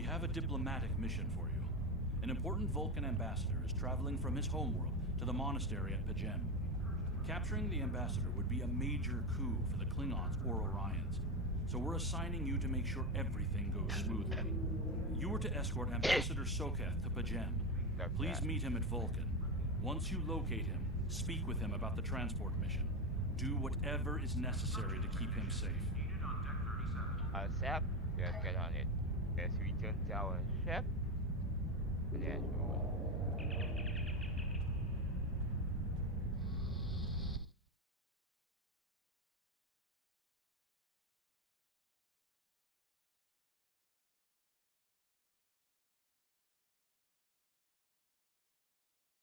We have a diplomatic mission for you. An important Vulcan ambassador is traveling from his homeworld to the monastery at P'Jem. Capturing the ambassador would be a major coup for the Klingons or Orions, so we're assigning you to make sure everything goes smoothly. You were to escort Ambassador Soketh to P'Jem. Please meet him at Vulcan. Once you locate him, speak with him about the transport mission. Do whatever is necessary to keep him safe. Accept. Let's get on it. Let's return to our ship. And let's roll.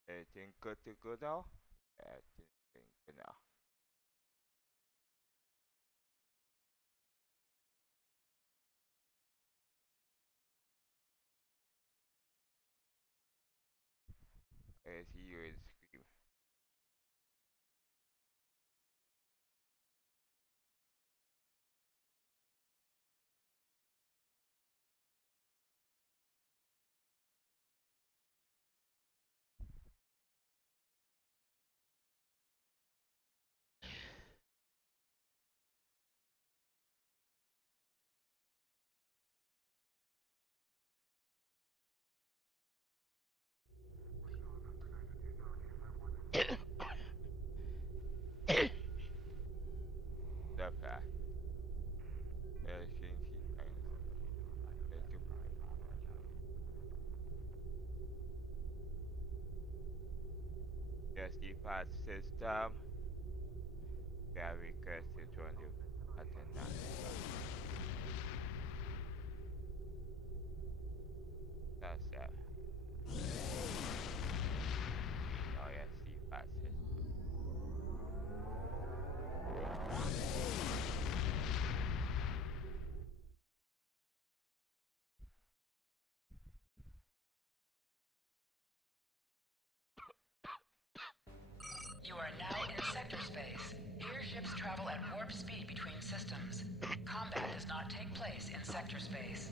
Everything good to go now? Everything good now. I see you in screen. The fact. Everything she finds. Yes, the path system. They are requested to the attendance. That's that. Oh yes, the path system. You are now in sector space. Here ships travel at warp speed between systems. Combat does not take place in sector space.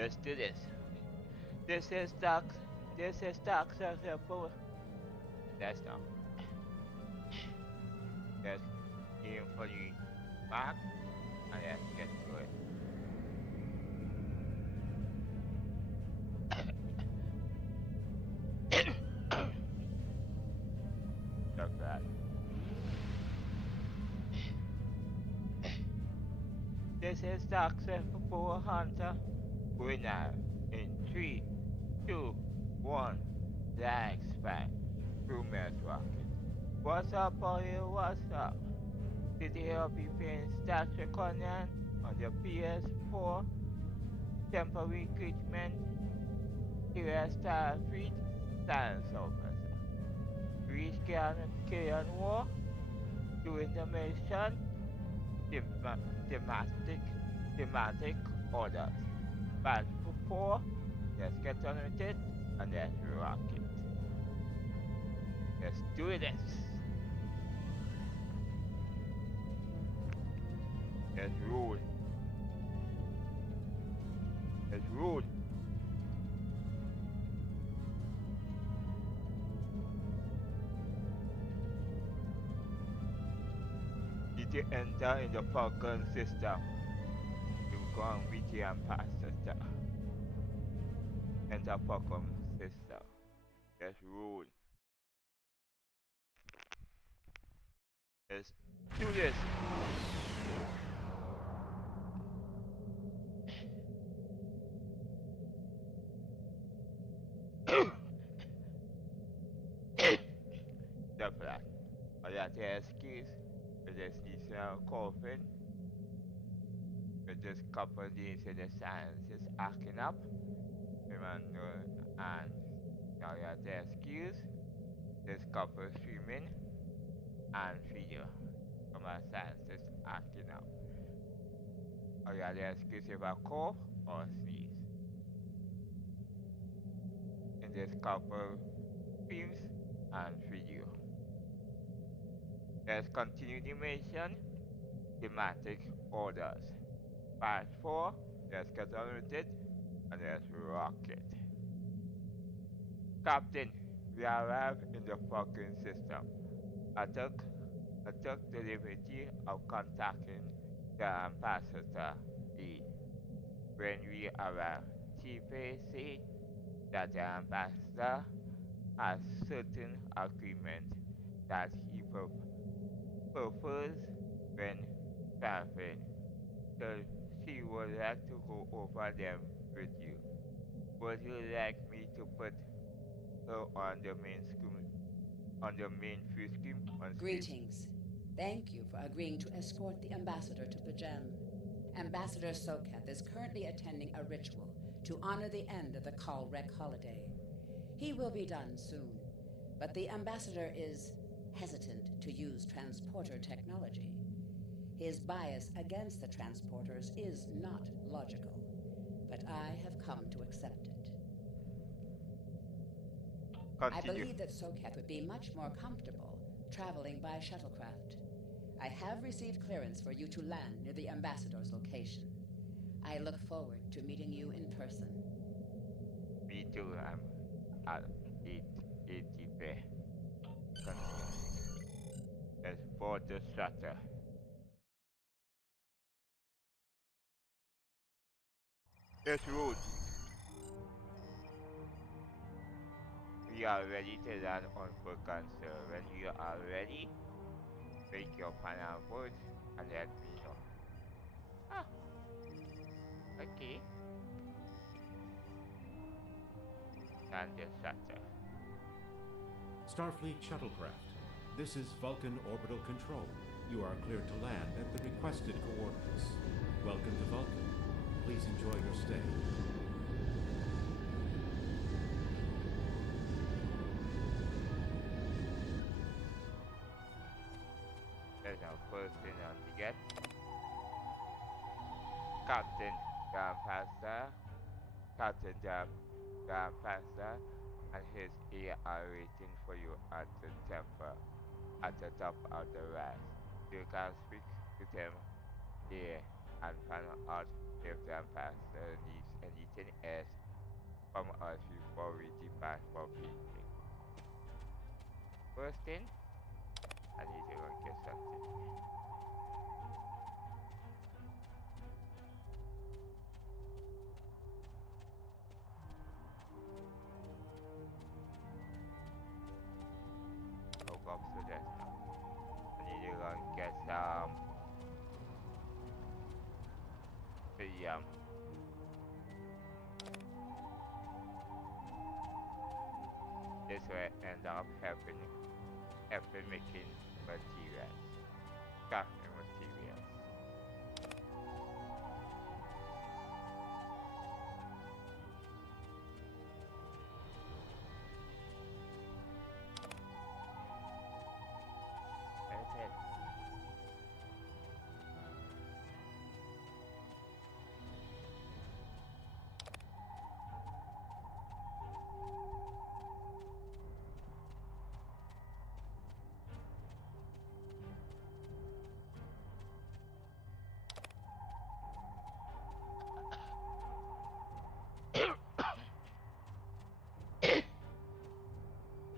Let's do this. This is Dark. This is Dark Circle. That's not. Let's aim for the mark and let's get to it. Like that. This is Dark Circle Hunter. We now in 3, 2, 1. Lag span. Crewmates rocket. What's up, all you? What's up? Today I'll be playing startrek on the ps4 temporal recruitment here at Starfleet Science Officer. Reach Klingon War doing the mission thematic orders. Batch 4, let's get on with it and let's rock it. Let's do this. Let's roll. Let's roll. Need to enter in the Falcon system. You go on VT and pass system. Enter Falcon system. Let's roll. Let's do this. The Stuff like all that excuse with this coffin with this couple of days in the science is acting up. Remember, and all that excuse this couple streaming and video from our science is acting up. All that excuse if a cough or sneeze. In this couple films and video. Let's continue the mission. Thematic orders. ps4, let's get on with it, and let's rock it. Captain, we arrived in the fucking system. I took the liberty of contacting the ambassador E. When we arrived, TP said that the ambassador has certain agreement that he prefers when traveling. So she would like to go over them with you. Would you like me to put her on the main screen, on the main free screen on screen? Greetings. Thank you for agreeing to escort the ambassador to Pajem. Ambassador Soketh is currently attending a ritual to honor the end of the Kalrek holiday. He will be done soon, but the ambassador is hesitant to use transporter technology. His bias against the transporters is not logical, but I have come to accept it. Continue. I believe that Soketh would be much more comfortable traveling by shuttlecraft. I have received clearance for you to land near the ambassador's location. I look forward to meeting you in person. Me too, I'm at 80 there. Continue. Let's board the shuttle. Let's route. We are ready to land on Vulcan, sir. When you are ready, make your final words and let me know. Ah, okay. And the shuttle. Starfleet shuttlecraft. This is Vulcan Orbital Control. You are cleared to land at the requested coordinates. Welcome to Vulcan. Please enjoy your stay. There's our first thing on the get. Captain Jam Pasta, Captain Jam Pasta, and his AI are waiting for you at the temple at the top of the rise. You can speak to them there and find out if the ambassador needs anything else from us before we depart for meeting. First thing, I need to go get something. Hook up to that now. I need to go get some helium. This will end up helping making materials, crafting materials. That's it.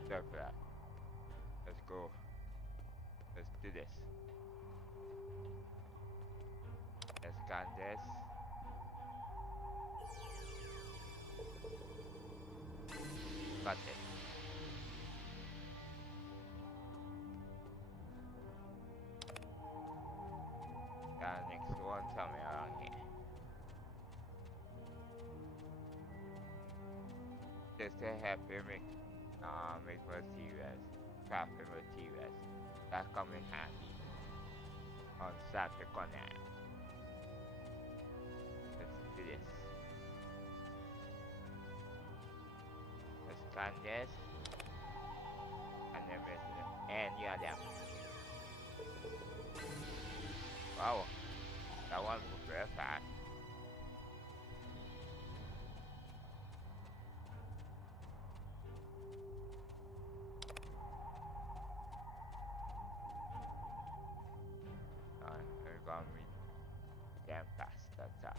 Stuff that. Let's go. Let's do this. Let's scan this. Got it. Next one somewhere around here. Just to help you make materials. crafting materials that come in handy on startrek online. Let's do this. Let's scan this. And then any of them. Wow, that one moved very fast. We're gonna read them fast. That's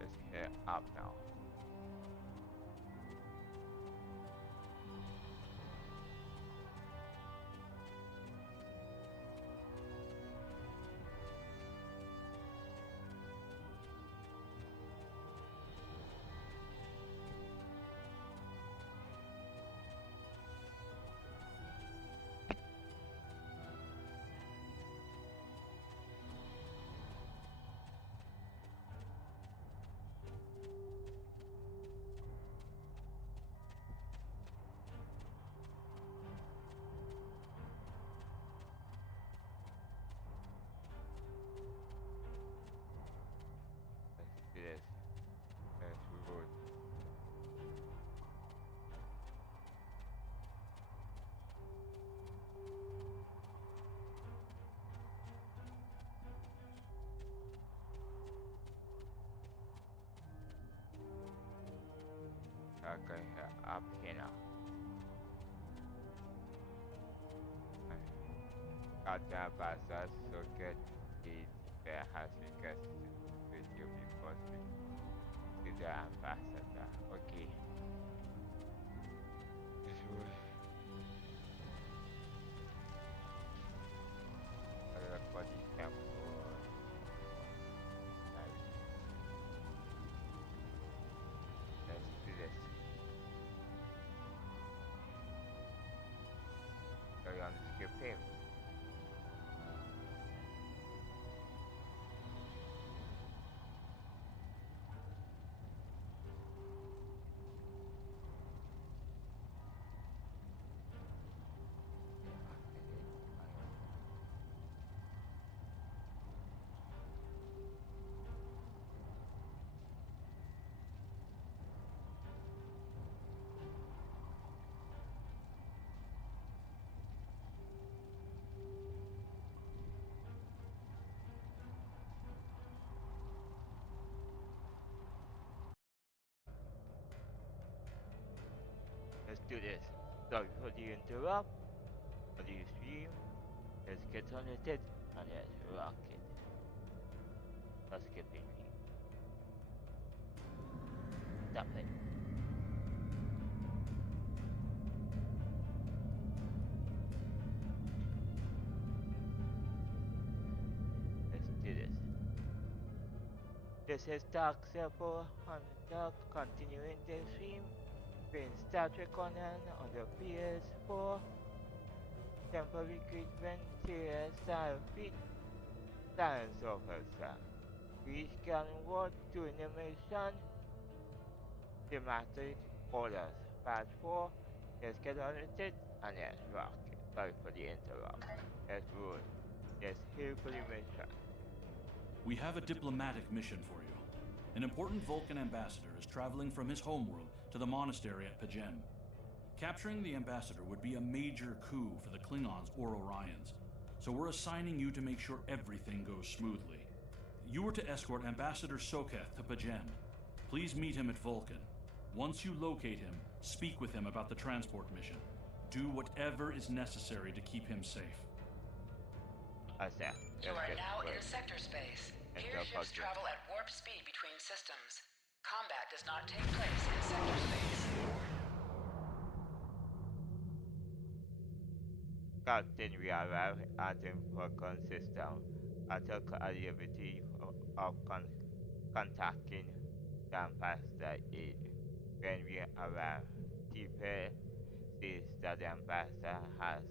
let's hit up now. Let's do this. Let's reboot. Okay, up here now. Got the ambassador socket. There has requested video before to the ambassador. Okay. This will for the temporal. Let's do this. So you want to skip him. Let's do this. Sorry for the interrupt. For the stream. Let's get on with it and let's rock it. Let's skip it. Stop it. Let's do this. This is Dark Serpo on Dark continuing the stream. Playing startrek on the ps4. Temporal recruitment series starfleet. Science officer. We can work to animation. Thematic orders. ps4. Let's get on with it and let's rock it. Sorry for the interrupt. Let's roll. Let's hear for the mission. We have a diplomatic mission for you. An important Vulcan ambassador is traveling from his homeworld to the monastery at Pegem. Capturing the ambassador would be a major coup for the Klingons or Orions, so we're assigning you to make sure everything goes smoothly. You are to escort Ambassador Soketh to Pegem. Please meet him at Vulcan. Once you locate him, speak with him about the transport mission. Do whatever is necessary to keep him safe. You are now in sector space. Here ships travel at warp speed between systems. Combat combat does not take place in center space. Captain, we arrive at the Vulcan system. At a liberty of contacting the ambassador aid. When we arrive, T-Pair says that the ambassador has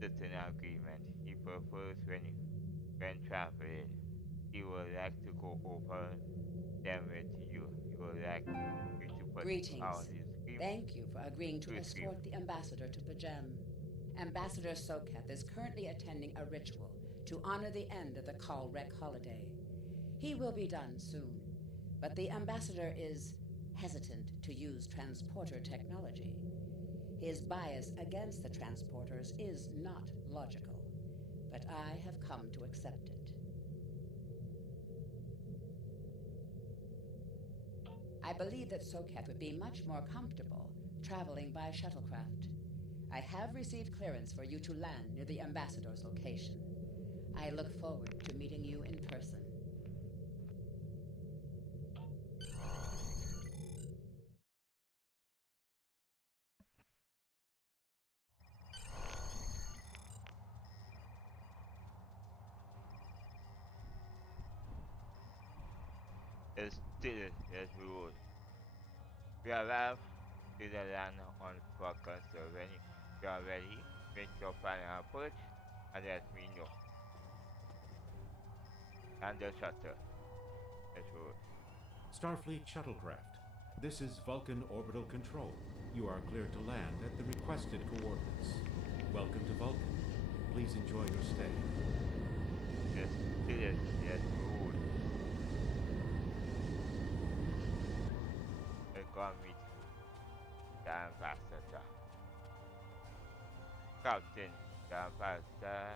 certain agreement he prefers when traveling. He would like to go over them with you. He would like you to put out Greetings. his scream. Thank you for agreeing to Please escort the ambassador to Pajem. Ambassador Soketh is currently attending a ritual to honor the end of the Kalrek holiday. He will be done soon, but the ambassador is hesitant to use transporter technology. His bias against the transporters is not logical, but I have come to accept it. I believe that Soketh would be much more comfortable traveling by shuttlecraft. I have received clearance for you to land near the ambassador's location. I look forward to meeting you in person. It's still as rule. We arrive to the land on Vulcan, so when you are ready, make your final approach and let me know. And the shutter. As rule. Starfleet shuttlecraft. This is Vulcan Orbital Control. You are clear to land at the requested coordinates. Welcome to Vulcan. Please enjoy your stay. Yes, still as rule. Welcome meet the ambassador. Captain, the ambassador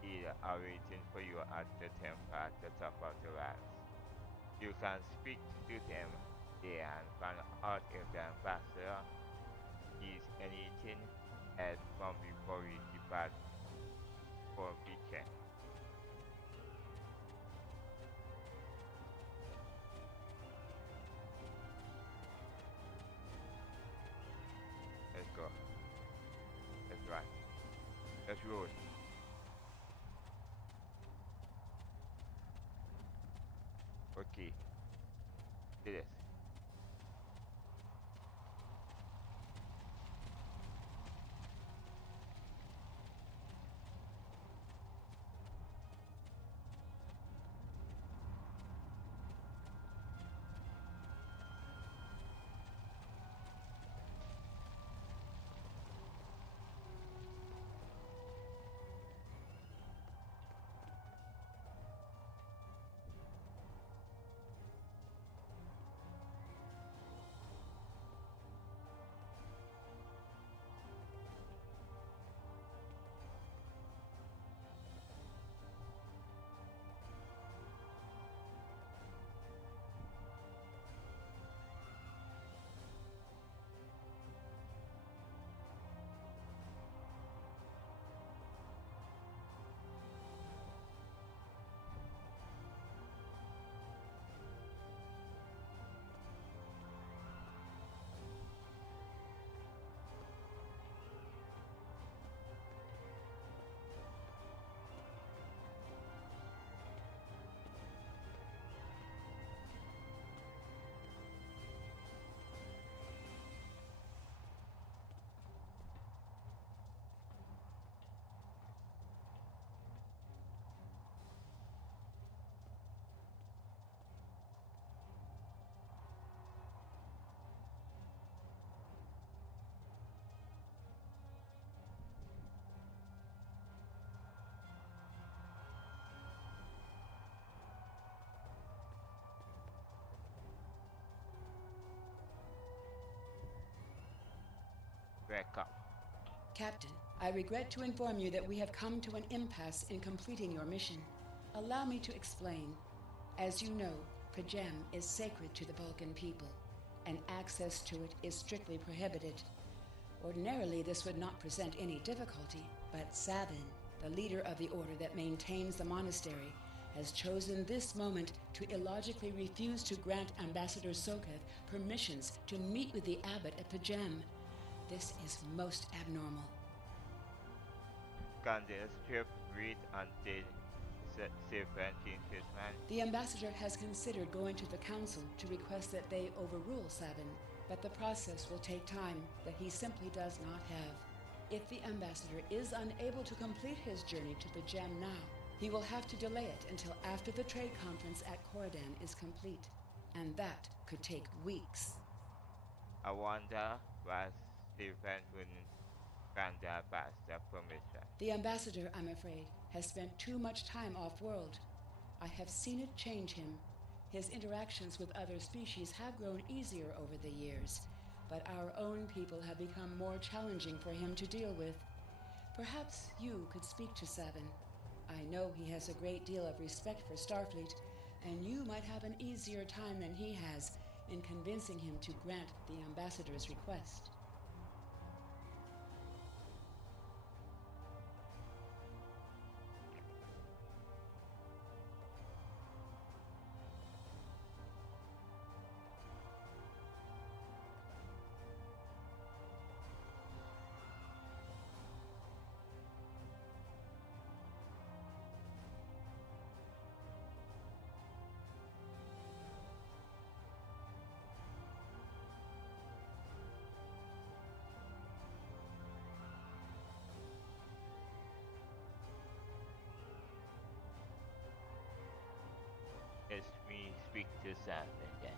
is awaiting for you at the temple at the top of the ranks. You can speak to them there and find out if the ambassador needs anything else from before we depart for weekend. Let's go. Let's run. Let's roll. Okay. Do this. Back up. Captain, I regret to inform you that we have come to an impasse in completing your mission. Allow me to explain. As you know, Pajem is sacred to the Vulcan people, and access to it is strictly prohibited. Ordinarily, this would not present any difficulty, but Savin, the leader of the order that maintains the monastery, has chosen this moment to illogically refuse to grant Ambassador Soketh permissions to meet with the abbot at Pajem. This is most abnormal. Can the strip read until Sylvan changes his mind? The ambassador has considered going to the council to request that they overrule Sabin, but the process will take time that he simply does not have. If the ambassador is unable to complete his journey to Pajem now, he will have to delay it until after the trade conference at Corridan is complete, and that could take weeks. I wonder why Sylvan wouldn't grant the ambassador permission. The ambassador, I'm afraid, has spent too much time off-world. I have seen it change him. His interactions with other species have grown easier over the years, but our own people have become more challenging for him to deal with. Perhaps you could speak to Sabin. I know he has a great deal of respect for Starfleet, and you might have an easier time than he has in convincing him to grant the ambassador's request. Let me speak to Sam then.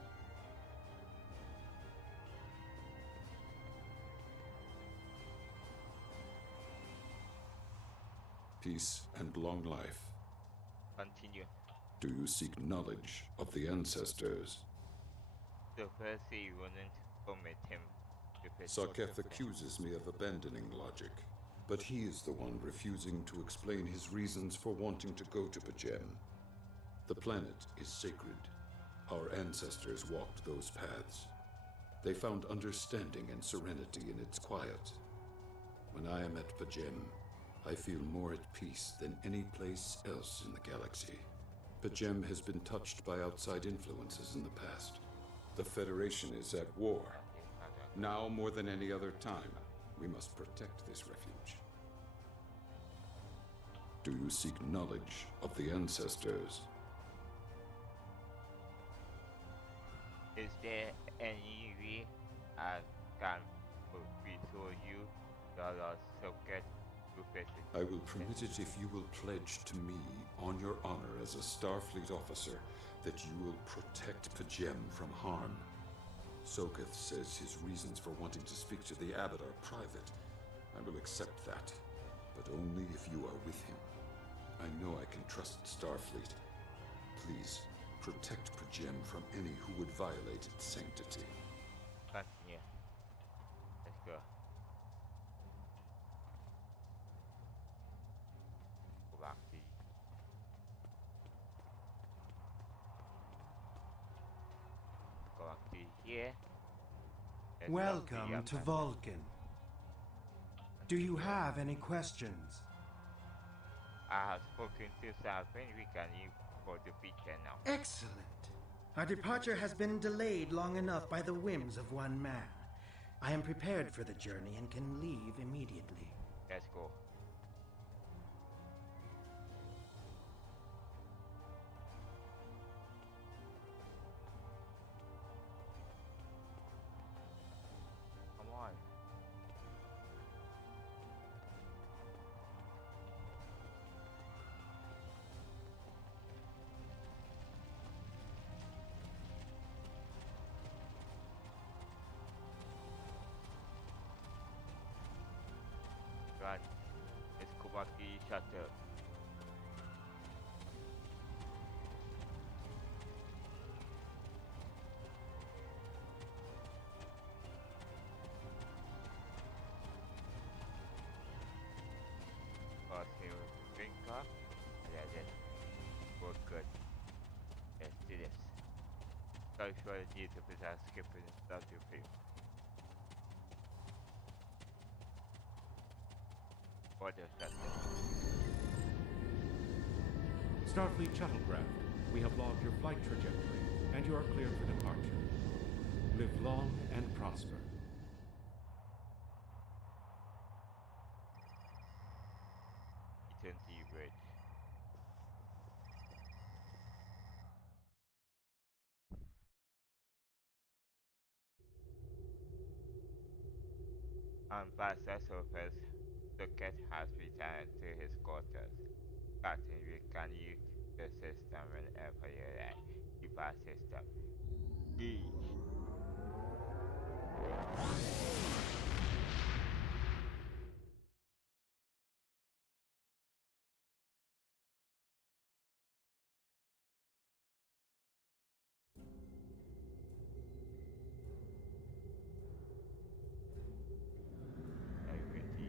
Peace and long life. Continue. Do you seek knowledge of the ancestors? The first he wouldn't permit him to visit. Soketh accuses me of abandoning logic, but he is the one refusing to explain his reasons for wanting to go to Pajem. The planet is sacred. Our ancestors walked those paths. They found understanding and serenity in its quiet. When I am at Pajem, I feel more at peace than any place else in the galaxy. Pajem has been touched by outside influences in the past. The Federation is at war. Now more than any other time, we must protect this refuge. Do you seek knowledge of the ancestors? Is there any way I can persuade you that Socket to visit? I will permit it if you will pledge to me, on your honor as a Starfleet officer, that you will protect Pajem from harm. Soketh says his reasons for wanting to speak to the abbot are private. I will accept that, but only if you are with him. I know I can trust Starfleet. Please, protect Pajem from any who would violate its sanctity. Continue. Let's go. Go back to here. Let's Welcome talk to the Vulcan. Do you have any questions? I have spoken to Sabin. We can leave for the picture now. Excellent. Our departure has been delayed long enough by the whims of one man. I am prepared for the journey and can leave immediately. Let's go. Come on. Right. Let's go back to the shuttle. First here, drink up, and then we're good. Let's do this. Sorry for the need to possess skipping stuff to you. What is that? Starfleet shuttlecraft, we have logged your flight trajectory, and you are cleared for departure. Live long and prosper. Eternity Bridge. Ambassador Surface Ducat has returned to his quarters. Captain, you can use the system whenever you like. Device system. Engage. Integrity.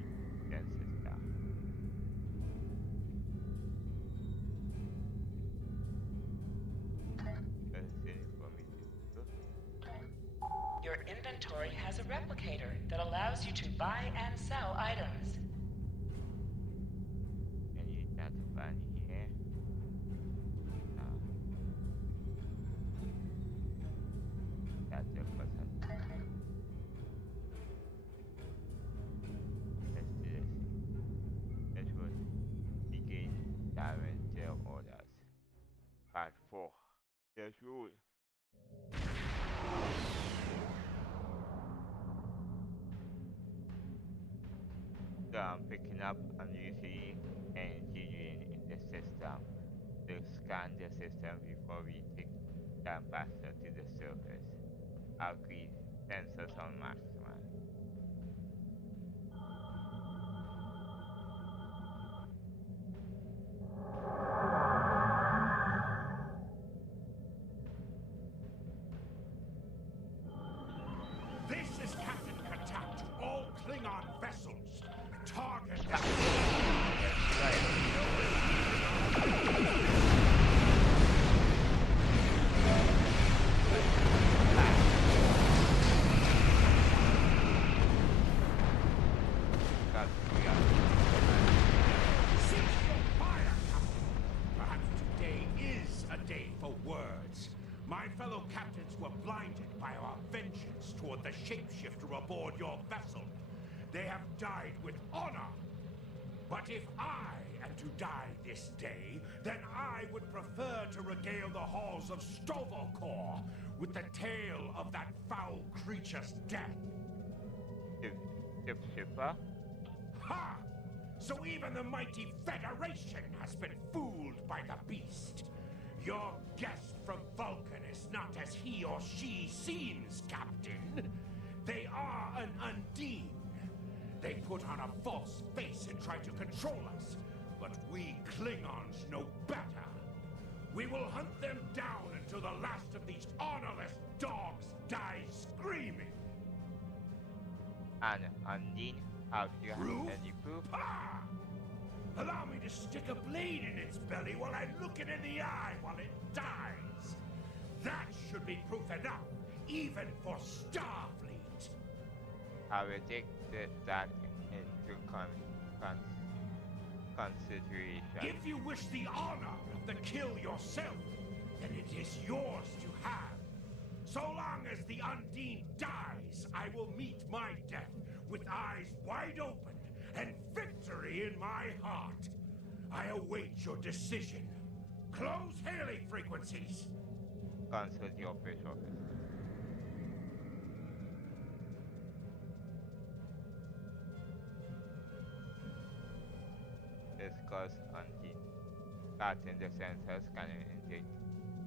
Then system. Anything for me to do? Your inventory has a replicator that allows you to buy and sell items. Can you not find here? That's the person. Let's do this. It would begin direct jail orders. Part 4. Yes, rule. So I'm picking up unusually engineering in the system. To scan the system before we take the ambassador to the surface. Agree. Sensors on maximum. This is Captain Katak to all Klingon vessels. Target. Cease your fire, Captain. Perhaps today is a day for words. My fellow captains were blinded by our vengeance toward the shapeshifter aboard your vessel. They have died with honor. But if I am to die this day, then I would prefer to regale the halls of Stovokor with the tale of that foul creature's death. Shipper? Ha! So even the mighty Federation has been fooled by the beast. Your guest from Vulcan is not as he or she seems, Captain. They are an Undine. They put on a false face and try to control us, but we Klingons know better. We will hunt them down until the last of these honorless dogs dies screaming. And Undine, have you Proof? any proof? Ah! Allow me to stick a blade in its belly while I look it in the eye while it dies. That should be proof enough, even for Starfleet. I will take that into consideration. If you wish the honor of the kill yourself, then it is yours to have. So long as the Undine dies, I will meet my death with eyes wide open and victory in my heart. I await your decision. Close hailing frequencies. Consult your office officer. Discuss Undine. Starting the sensors can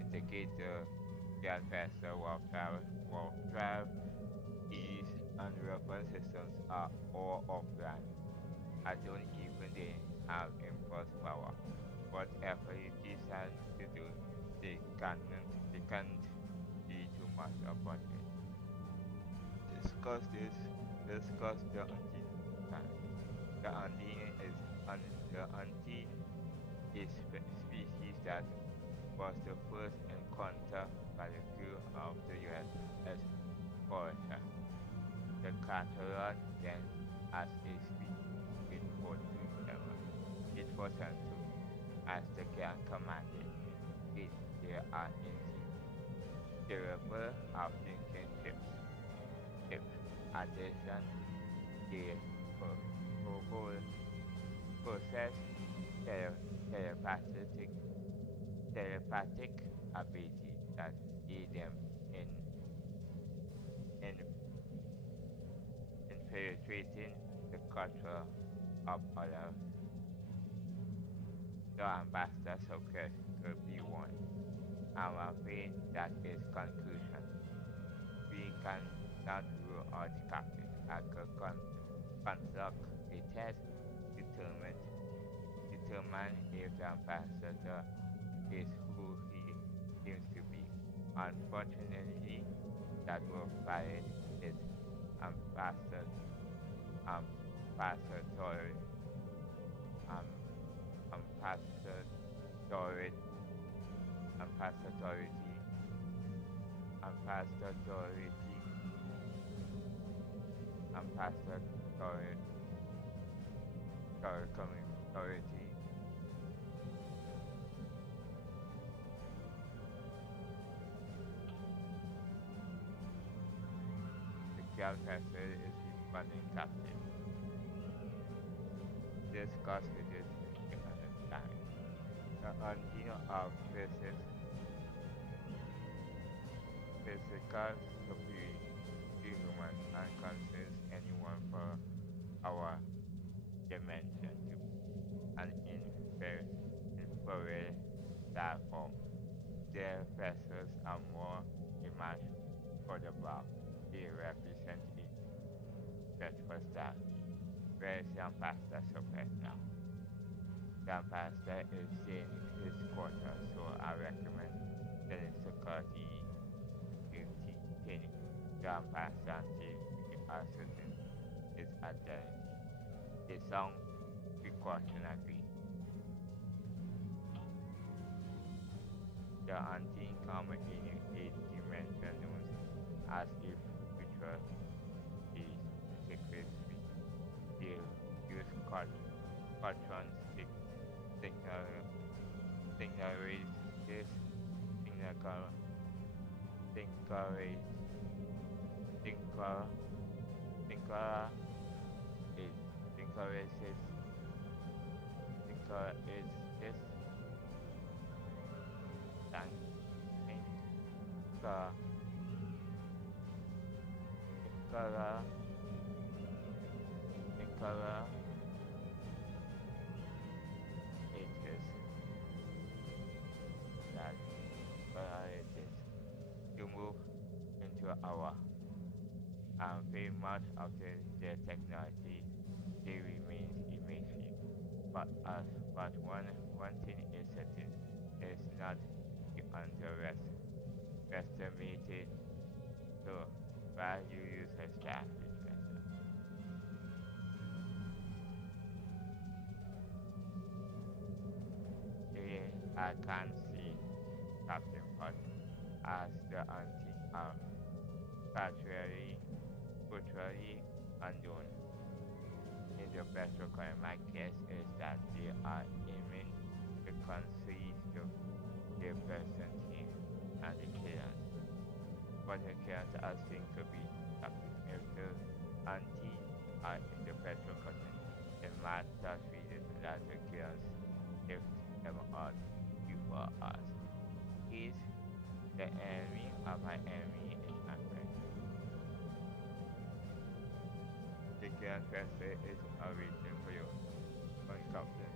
indicate the adversary warfare keys and weapon systems are all offline. I don't even they have impulse power. Whatever you decide to do, they can't be too much about it. Discuss the Undine. The Undine is species that was the first encounter by the crew of the USS Voyager. The Catalan then as a species it was sent to Master can command it. There are innumerable of thinking ships. Addition, the whole process telepathic ability that aid them in in infiltrating the culture of others. The ambassador success could be one. I'm afraid that is conclusion. We cannot rule out captain. I could conduct a test determine if the ambassador is who he seems to be. Unfortunately, that will violate his ambassador ambassador ambassadority ambassadority ambassadority ambassadority The character is responding captain. Discuss with his time. The idea of physical superhuman and considers anyone for our dimension to an infrared platform. Their vessels are more a match for the block. They represent a dreadful starfleet. Where is the ambassador suppressed now? The ambassador is in his quarters, so I recommend sending security detaining the ambassador until we are certain his identity. They sound precautionary. The unseen come in a dimension known as a future is secret suite. They use Cotron to move into our very much of their technology they remains a mystery. But one thing is certain, it's not underestimated the value user staff is vessel. Here I can see Captain Pot as the anti virtually unknown. In the best requirement, my guess is that they are aiming to conceive their person team and the killers. But the killers are seen to be captain. If the anti are in the best requirement, it might just reason that the killers lift them out before us. Is the enemy of my enemy is my friend. The Grand Transfer is a region for you. Uncaptain.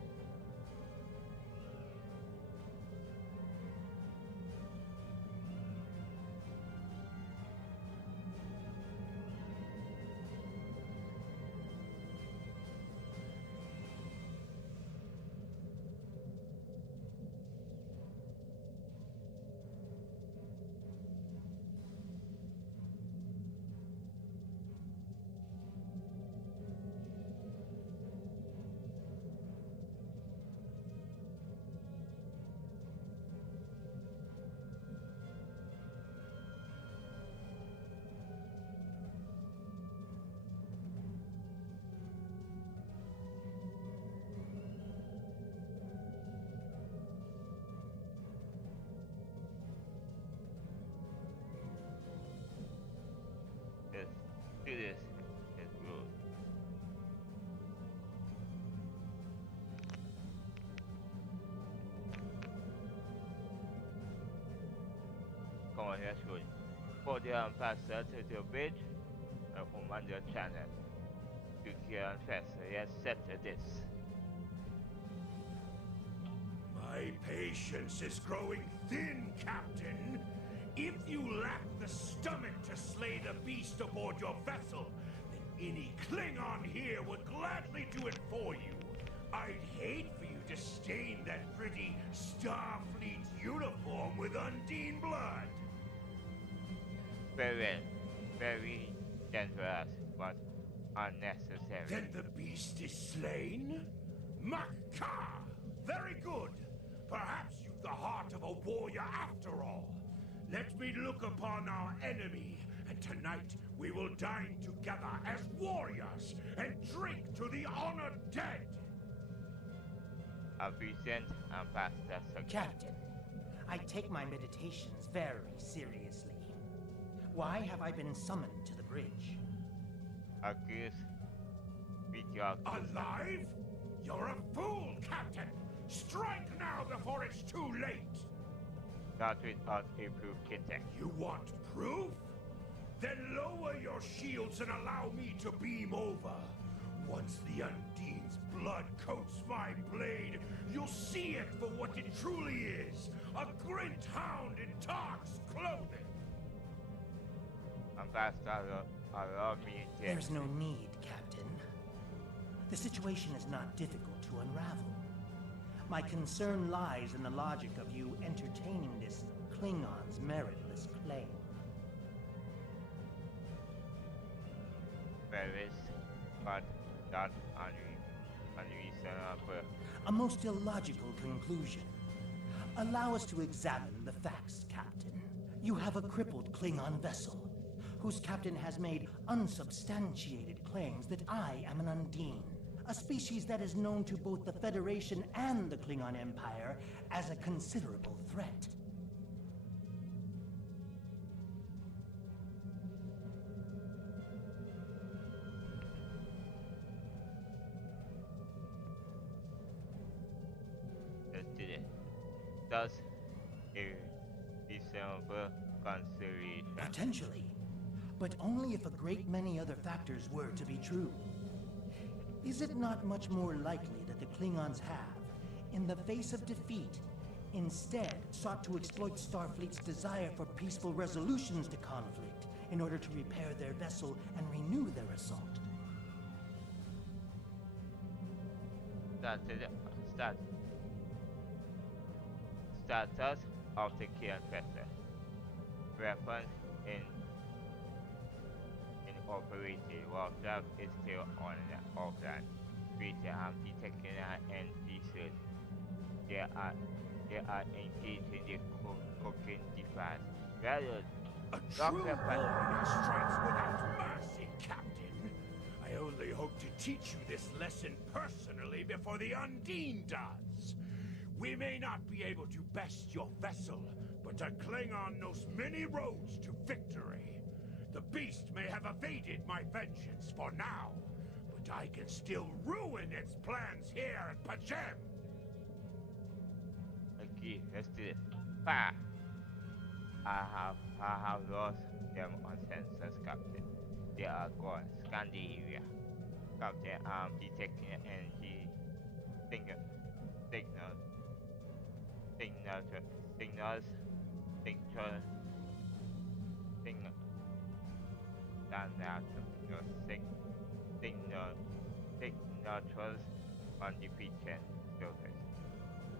this is good. Come on, that's good. Put the ambassador to the bridge and command the channel. To kill and faster, yes, set to this. My patience is growing thin, Captain. If you lack the stomach to slay the beast aboard your vessel, then any Klingon here would gladly do it for you. I'd hate for you to stain that pretty Starfleet uniform with Undine blood. Very dangerous, but unnecessary. Then the beast is slain? Makar! Very good. Perhaps you've the heart of a warrior after all. Let me look upon our enemy, and tonight we will dine together as warriors and drink to the honored dead. A recent ambassador success. Captain, I take my meditations very seriously. Why have I been summoned to the bridge? Accused with your Alive? You're a fool, Captain! Strike now before it's too late! not without a proof kitchen. You want proof? Then lower your shields and allow me to beam over. Once the Undine's blood coats my blade, you'll see it for what it truly is. A Grint hound in Tark's clothing. Ambassador, allow me to... There's no need, Captain. The situation is not difficult to unravel. My concern lies in the logic of you entertaining this Klingon's meritless claim. Paris, but not unreasonable. A most illogical conclusion. Allow us to examine the facts, Captain. You have a crippled Klingon vessel, whose captain has made unsubstantiated claims that I am an Undine, a species that is known to both the Federation and the Klingon Empire as a considerable threat. Thus, a reasonable consideration. Potentially, but only if a great many other factors were to be true. Is it not much more likely that the Klingons have, in the face of defeat, instead sought to exploit Starfleet's desire for peaceful resolutions to conflict in order to repair their vessel and renew their assault? Status of the key vessel. Weapons in operating warcraft is still on offline, with detecting and pieces. They are engaged in the cooking device. Rather, A true warrior strikes without mercy, Captain. I only hope to teach you this lesson personally before the Undine does. We may not be able to best your vessel, but a Klingon knows many roads to victory. The beast may have evaded my vengeance for now, but I can still ruin its plans here at Pajem. Okay, let's do it. Bah! I have lost them on sensors, Captain. They are gone. Scan the area. Captain, I'm detecting energy signals. Signatures on the beacon surface.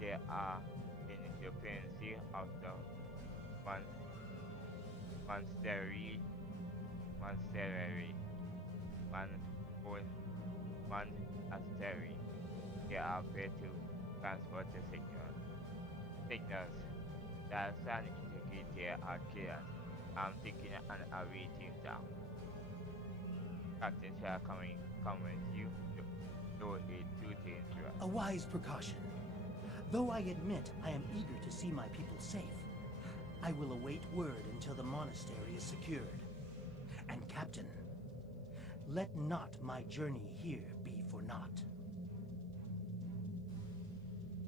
They are in the vicinity of the monastery. They are free to transport the signals. That's an indicator are clear. I'm thinking and awaiting down. Captain shall come with you. No, it's too dangerous. A wise precaution. Though I admit I am eager to see my people safe, I will await word until the monastery is secured. And Captain, Let not my journey here be for naught.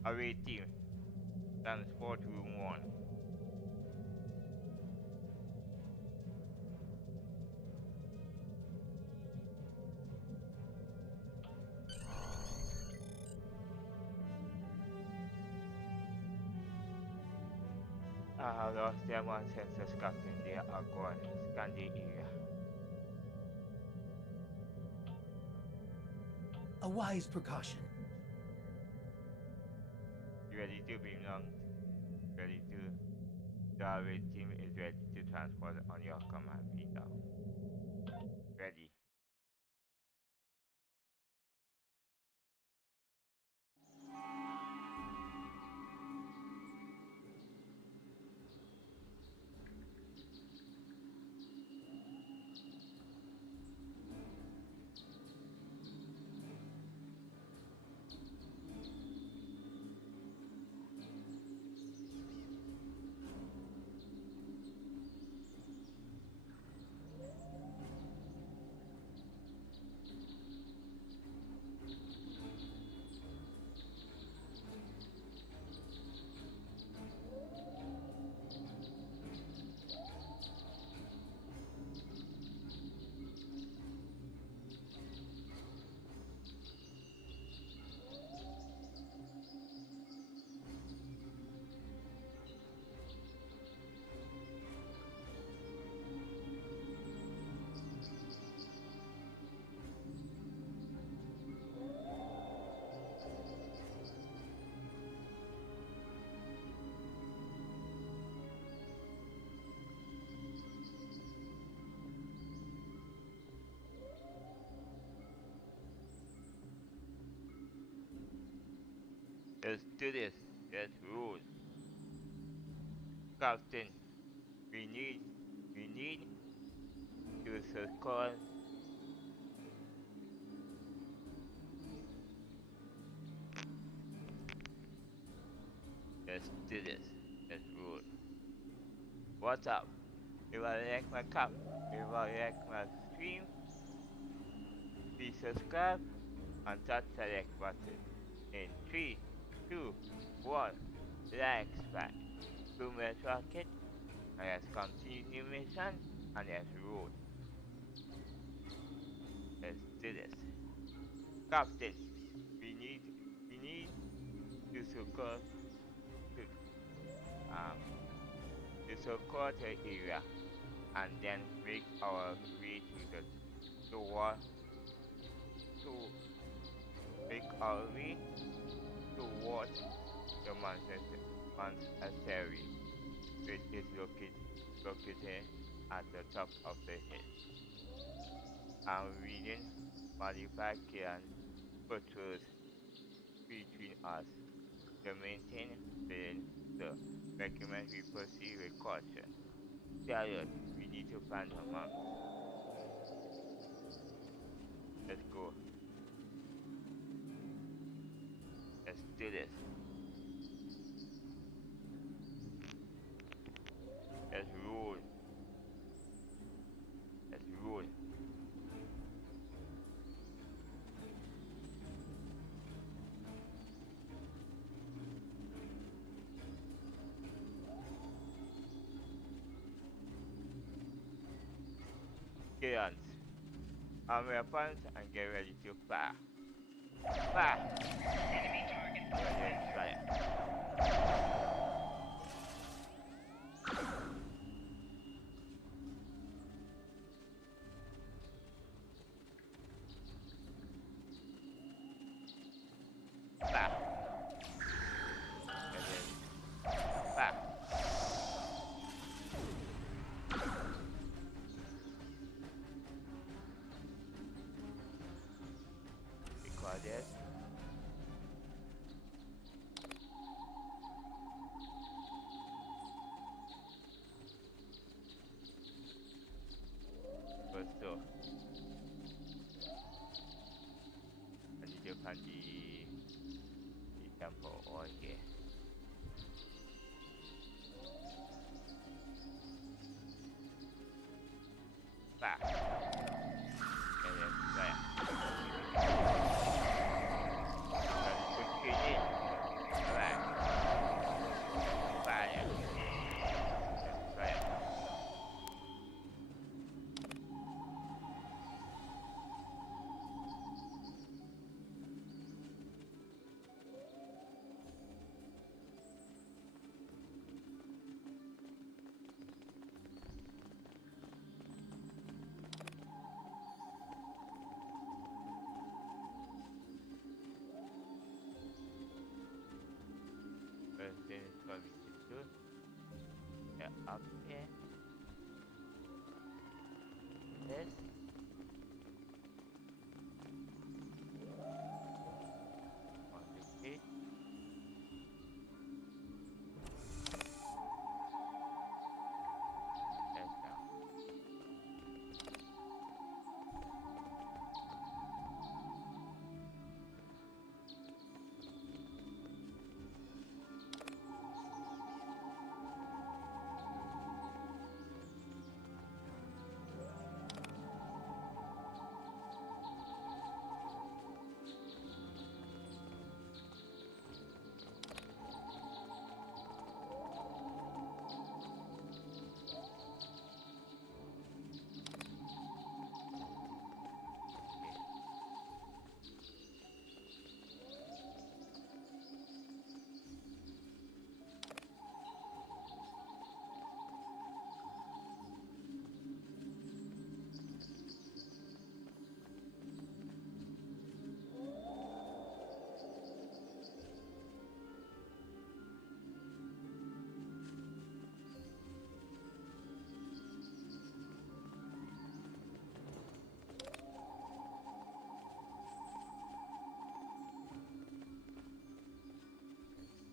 Away team. Transport room 1. I have lost them on sensors, Captain. They are gone. Scan the area. A wise precaution. Ready to be launched. Ready to. The away team is ready to transport on your command, Peter. Ready. Let's do this. Let's rule. Captain, we need to circle. Let's do this. Let's rule. What's up? If I like my cup, if I like my stream, please subscribe and touch the like button. In 3, 2, 1, like back. 2 minutes rocket, and let's continue mission, and let's roll. Let's do this. Captain, we need to circle to, um, to circle the area, and then make our way to the door, to make our way towards the monastery, which is located at the top of the hill. And reading modified can patrols between us. The maintain within the recommend we proceed with caution. Chariot, we need to find her monks. Let's go. Let's do this. Let's rule. Let's rule. Chaos. Arm weapons and get ready to fire. Fire! Enemy target Ready to fire. Fire! Ready. Fire! Recorded. Betul. Nanti dia akan di temporal je. Bah. And then first thing is what we should do. Get up here. This. On the key. There's down.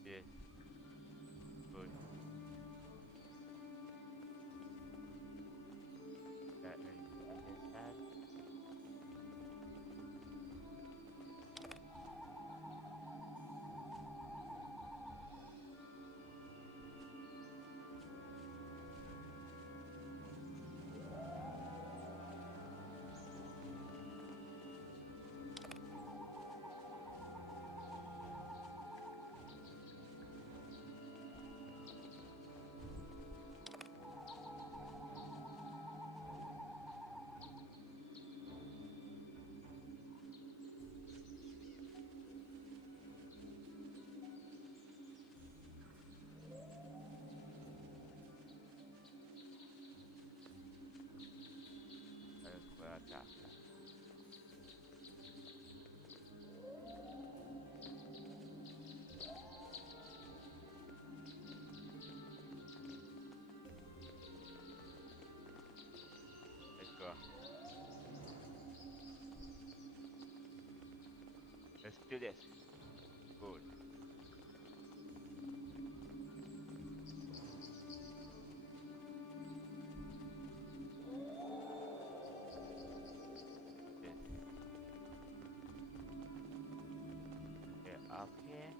Yes. Good. That anything on this side? Let's put our top down. Let's go. Let's do this. Good. This. Get up here.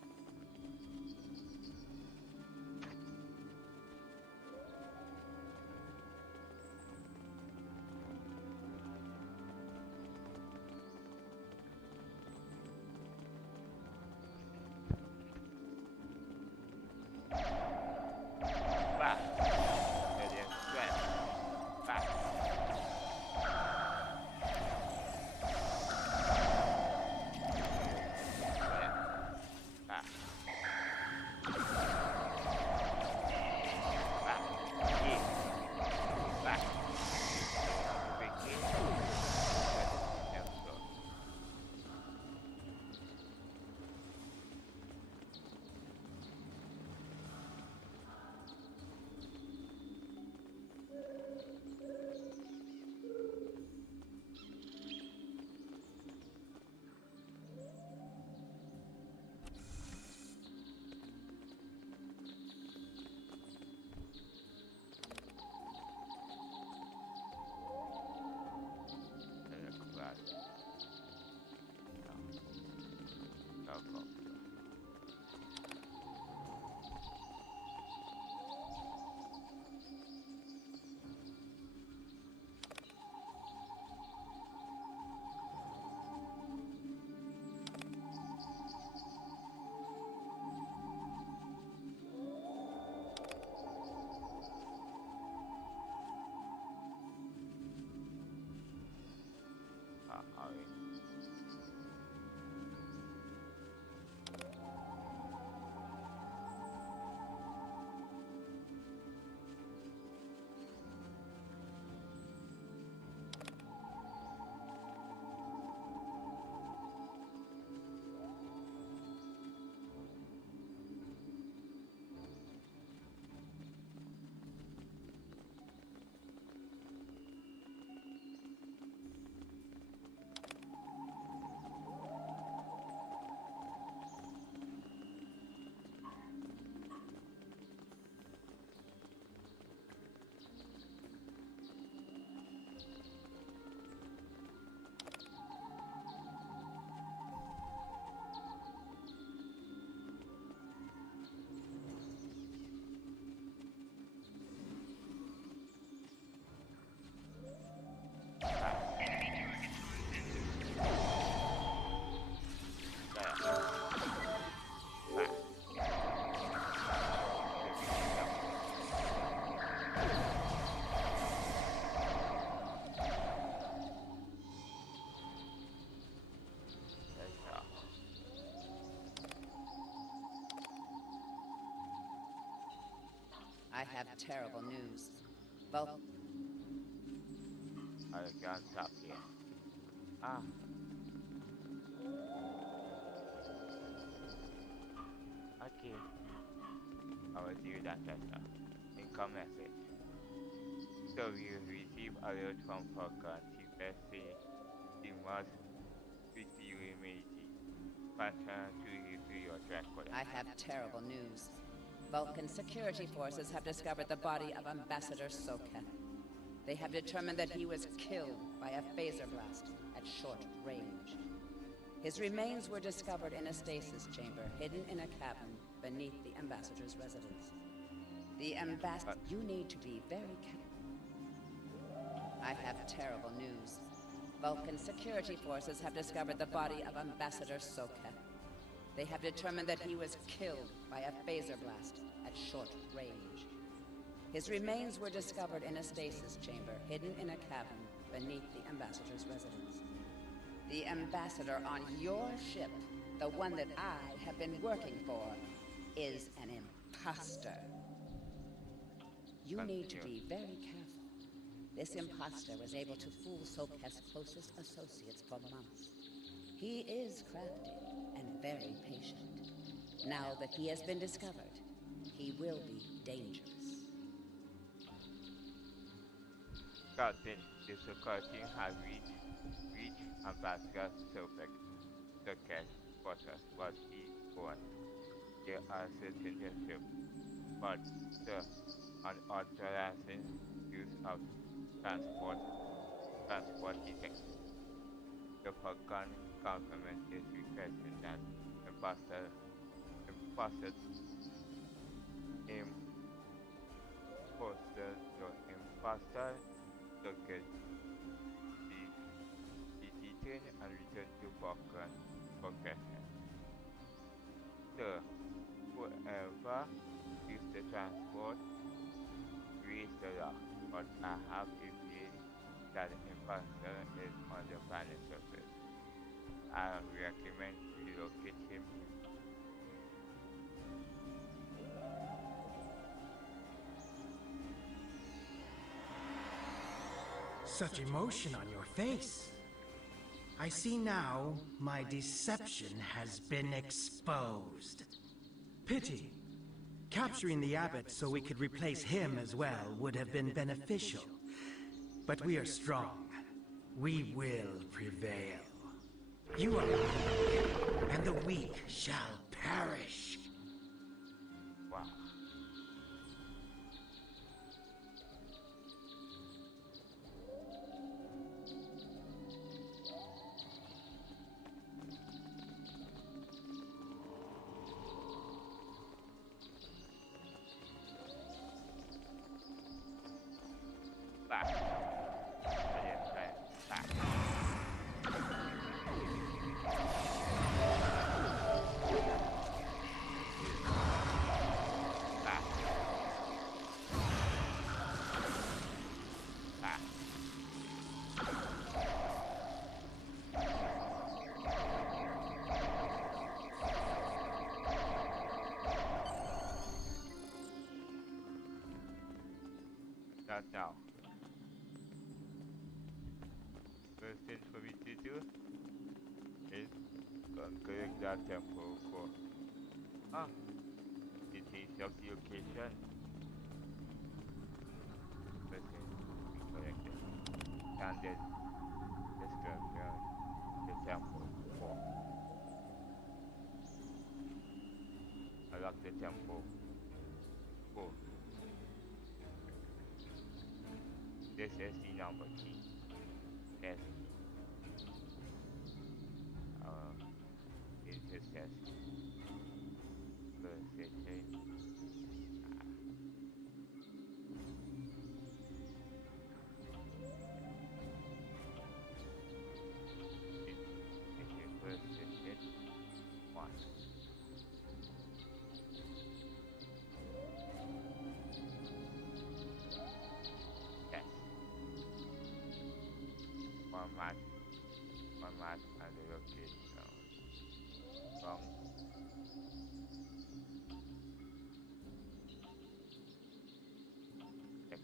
Back. Ready and stretch. Back. Back. Back. In. Back. Bring in. Let's go. Right. Go, go, go. Hurry. I have terrible news. I can't talk here. Ah, okay. I will do that later. Income message. So we receive alert from Falcon. TPSC. He must speak to you immediately. Pattern to your track code. I have terrible news. Vulcan security forces have discovered the body of Ambassador Soketh. They have determined that he was killed by a phaser blast at short range. His remains were discovered in a stasis chamber hidden in a cabin beneath the ambassador's residence. The ambassador... You need to be very careful. I have terrible news. Vulcan security forces have discovered the body of Ambassador Soketh. They have determined that he was killed by a phaser blast at short range. His remains were discovered in a stasis chamber hidden in a cabin beneath the ambassador's residence. The ambassador on your ship, the one that I have been working for, is an imposter. You need to be very careful. This imposter was able to fool Soketh's closest associates for months. He is crafty and very patient. Now that he has been discovered, he will be dangerous. Captain, the Soketh team has reached Ambassador Soketh quarters, but he's gone. They are searching the ship, but the unauthorized use of transport detect. The Falcon government is requesting that imposter imposter Soketh be detained and returned to Falcon for questioning. So, whoever used the transport raise the law, but I have a feeling that the imposter is on the planet surface. I recommend relocate him. Such emotion on your face. I see now my deception has been exposed. Pity. Capturing the abbot so we could replace him as well would have been beneficial. But we are strong. We will prevail. You are weak, and the weak shall perish. Wow. Back. Back. Not now. First thing for me to do is conquer that temporal core. Ah, it is of the location. First thing we collected. And then description the temporal core. Unlock the temporal core. This is the number key. Yes. It just says position. It is position 1. Yes. One match and the location. Wrong.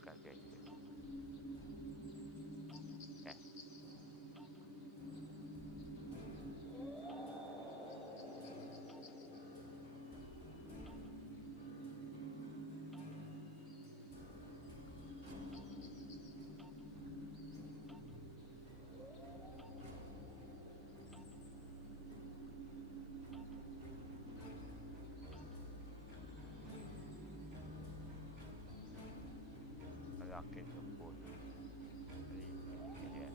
condition. Yeah. Unlocking the portal. Yeah.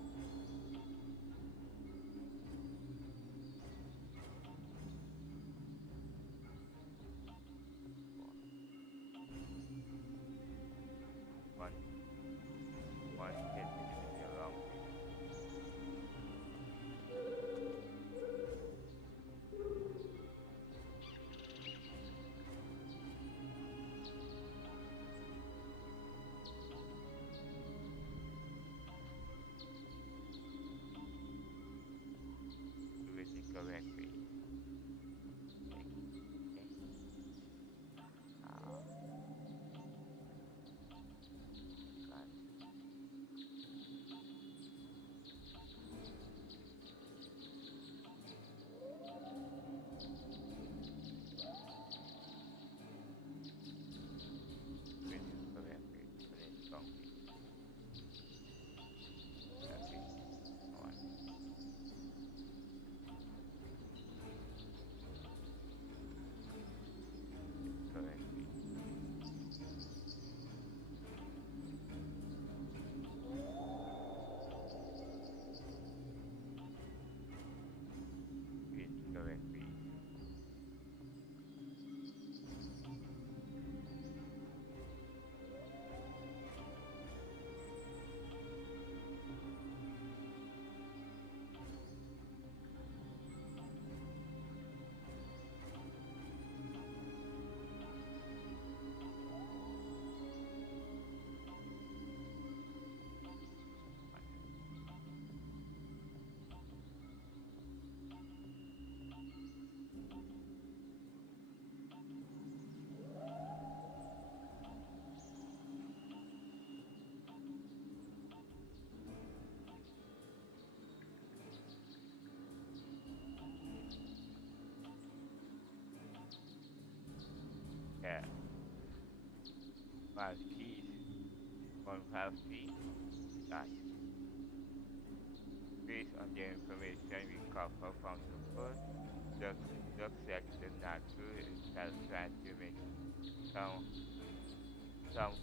One, one hit in the long do it correctly. Okay. Ah, God. Do it correctly. Put it strongly. Okay. Alright. Correctly. Do it correctly. Yeah. 5 keys. 153. Dash. Based on the information we cover from the first, looks like the Natu itself tried to make some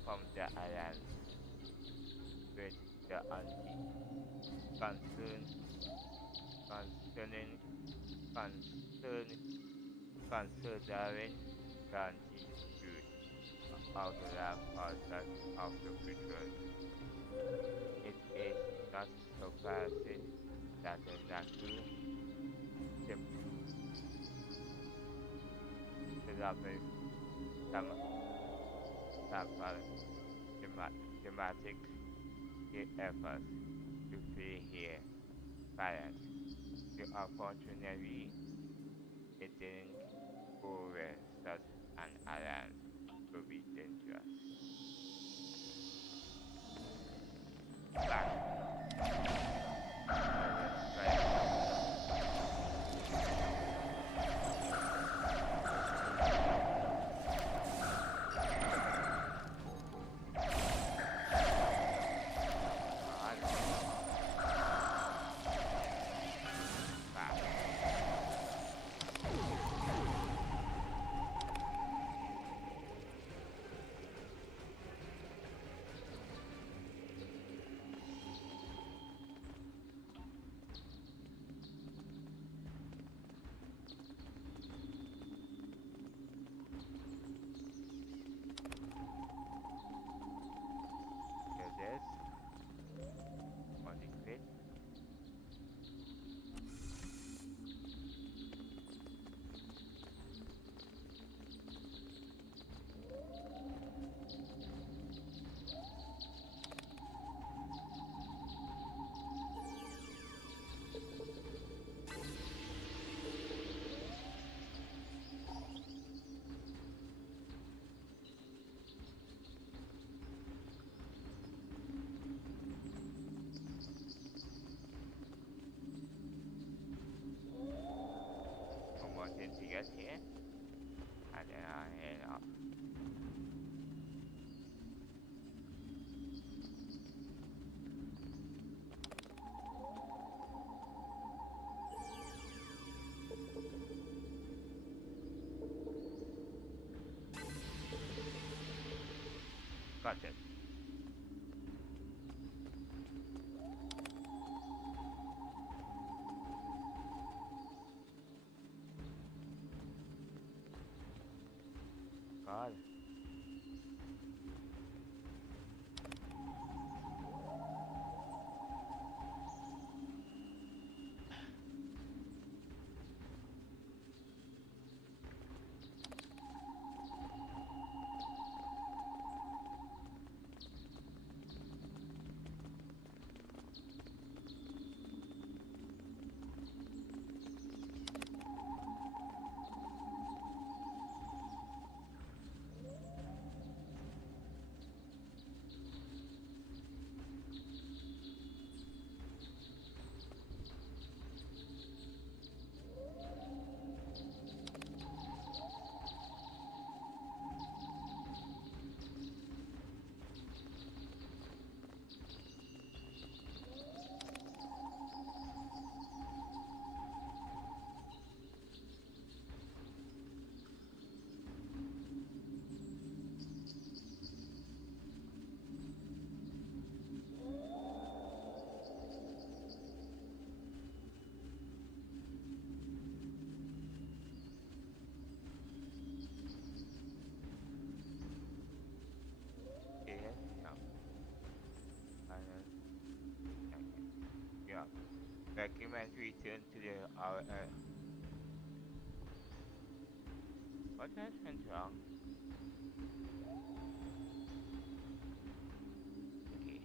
from the alliance with the anti concern concerning concern considering the anti-truth of the lab process of the future. It is not surprising that the Natu developing some thematic efforts to free here balance. Unfortunately, it didn't go where such an alliance could be dangerous. Back. this here, and then I head off. Got it. God. Yeah, yeah. And then, yeah. Document return to the what has went wrong? Okay.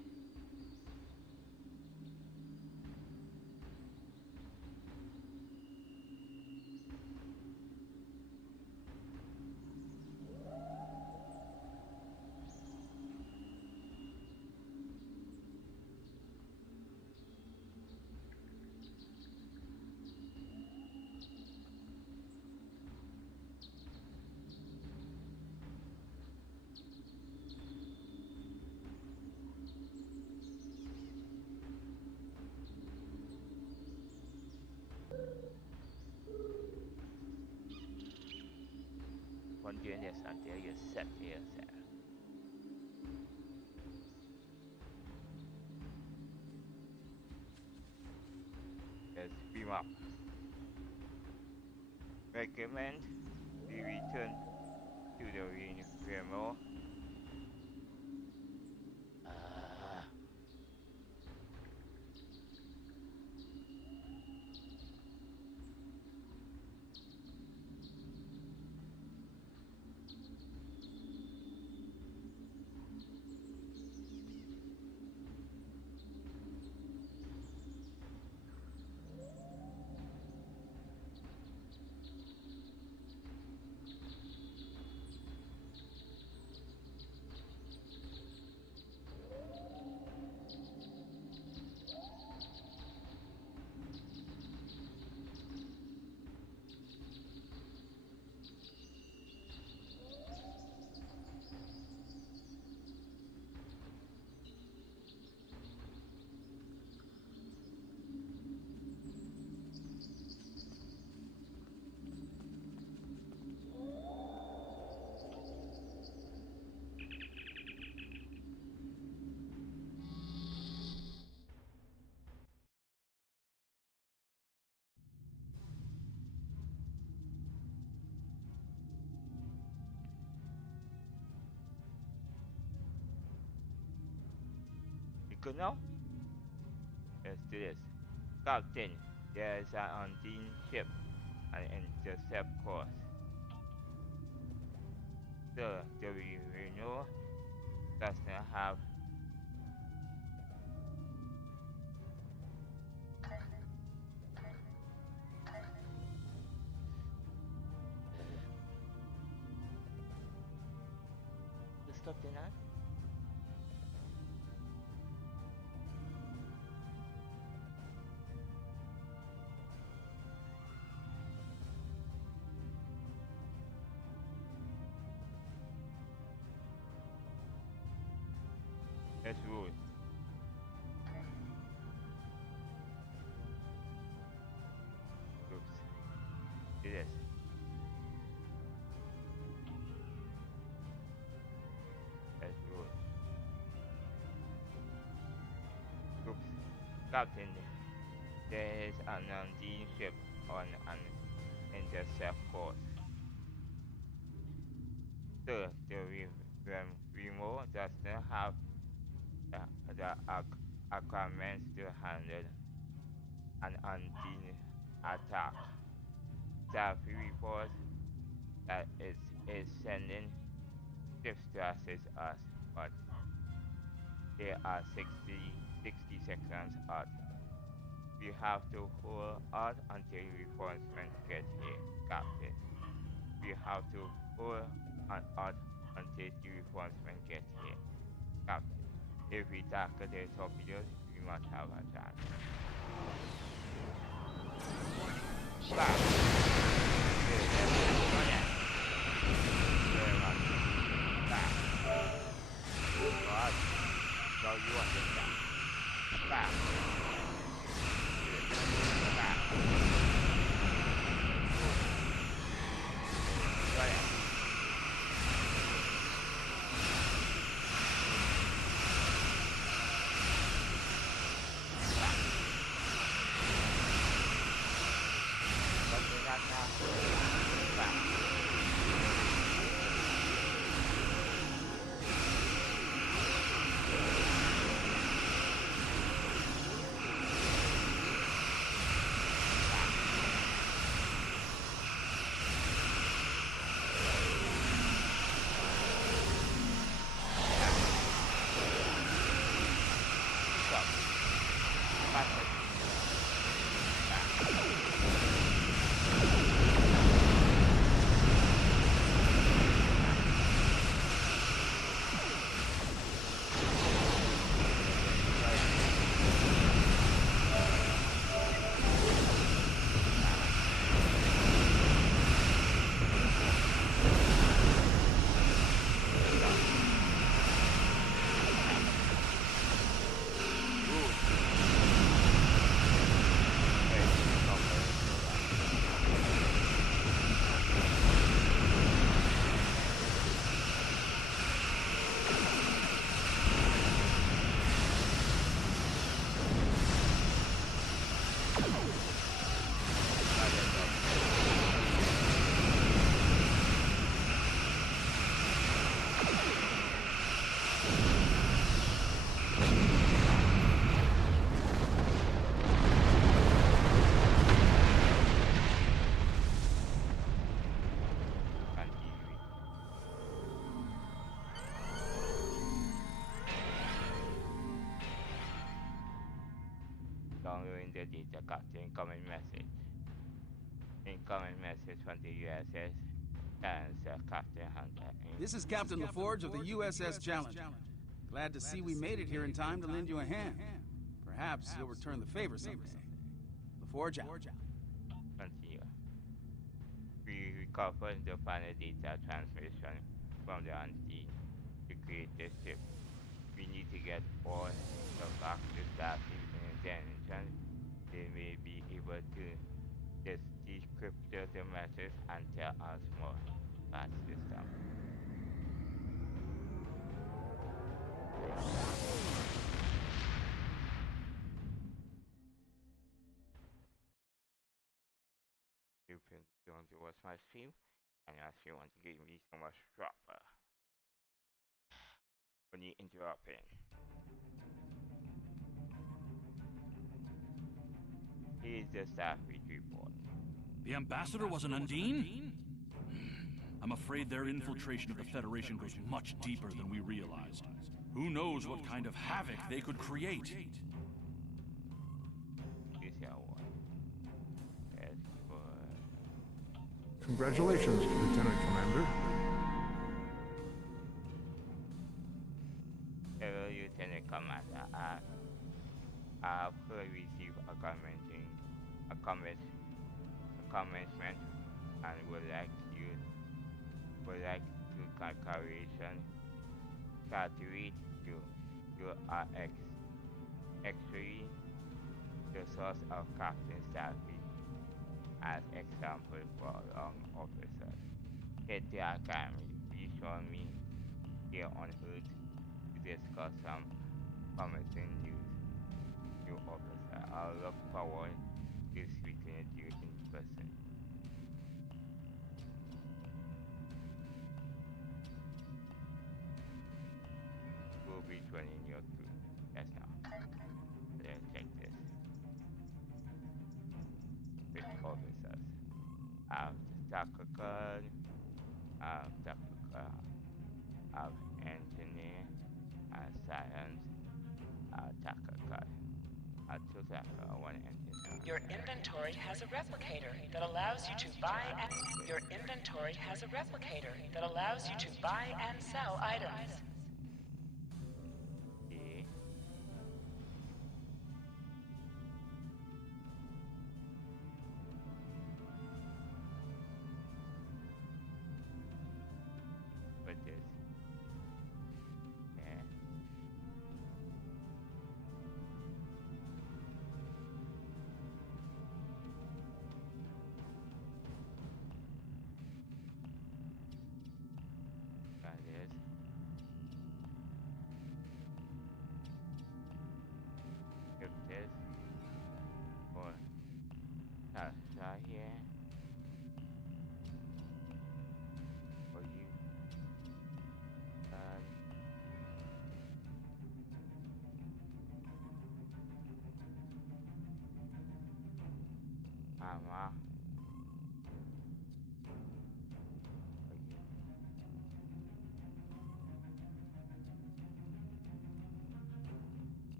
Continuous until you set yourself. Let's beam up. Recommend we return to the remote. You good now? Let's do this. Captain, there is an unseen ship and intercept course. So, the Renault does not have the stuff in that. Let's roll. Oops. Do this. Let's roll. Oops. Captain, there is an unseen ship on an intercept course. Sir, the Remo does not have the acquirements to handle an unseen attack. Starfleet reports that it is sending ships to assist us, but they are 60 seconds out. We have to hold out until reinforcements get here, Captain. We have to hold out until the reinforcements get here, Captain. If we tackle their torpedoes, we must have a chance. Back. Back. No, you understand. Back. Back. Downloading the data, Captain. Incoming message. Incoming message from the USS and Captain Hunter. This is Captain LaForge of the USS Challenger. Glad to see we made it here in time to lend you a hand. Perhaps you'll return the favor someday. LaForge out. Continue. We recovered the final data transmission from the unseen to create this ship. We need to get all the back to Starfleet intelligence. They may be able to just decrypt the message and tell us more about system. You don't watch my stream, and I still want to give me so much proper when you interrupting. Here's the Starfleet report. The ambassador was an Undine? I'm afraid their infiltration of the Federation goes much deeper than we realized. Who knows what kind of havoc they could create? This is our one. Yes, Congratulations, Lieutenant Commander. Hello, Lieutenant Commander. I have received a commencement and would like to congratulate you. You are actually the source of Captain Starfleet as example for young officers. Hit the academy, rejoin me here on Earth to discuss some promising new officer. I look forward to speaking with you in person. We'll be joining your crew. Yes, now. Let's check this. With officers. Tactical, tactical, engineer, science, tactical. One engineer. Your inventory has a replicator that allows you to buy and sell items. Yeah. What is? Yeah. That is. If this or Tasha here for you and Mama for you.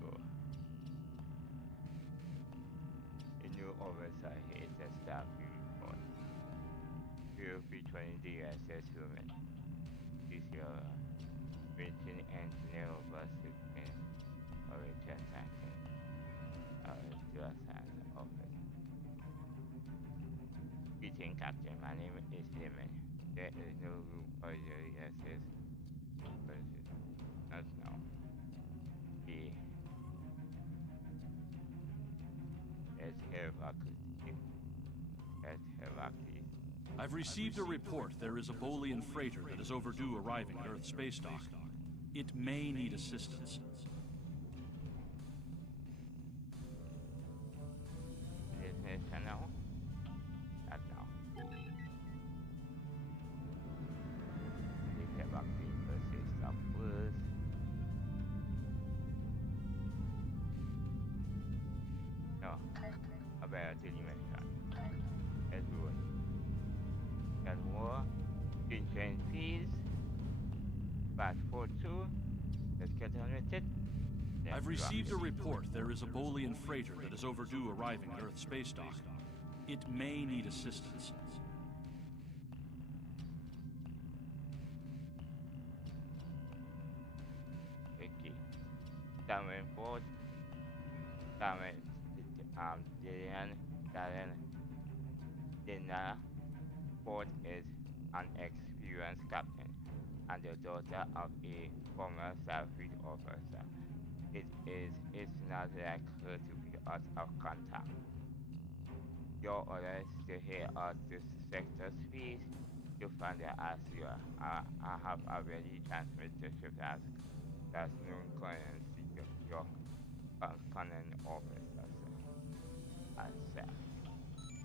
Go. A new oversight is a staff report. Will be joining the USS Human. This year, Britain engineer versus origin tanking. US Science Office. Greeting Captain, my name is Lemon. There is no room for the USS versus us now. The Let's hear about I've received a report there is a Bolian freighter that is overdue arriving at Earth space dock. It may need assistance. now. Not now. Let's hear about versus stuff first. No. About the dimension. Everyone. That war. Change fees. Fast forward 2. Let's get on with it. I've received a report there is a Bolian freighter that is overdue arriving at Earth space dock. It may need assistance. Okay. Darren Ford. Darren Dana Ford is an experienced captain and the daughter of a former Starfleet officer. It's not like her to be out of contact. Your orders to head out to sector speed to find the Asia. I have already transmitted the ship as known Conan your Conan officer.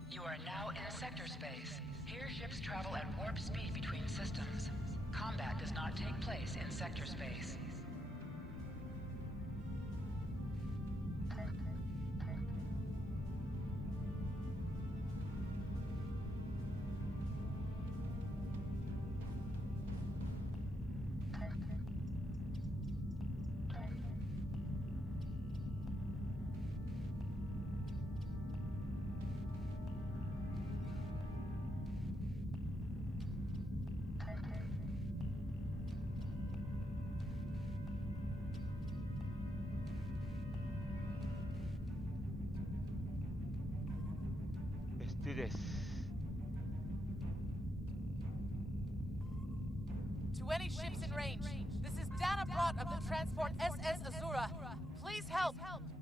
You are now in sector space. Here ships travel at warp speed between systems. Combat does not take place in sector space. do this. To any ships in range, this is Dana Brott of the transport SS Azura. Please help.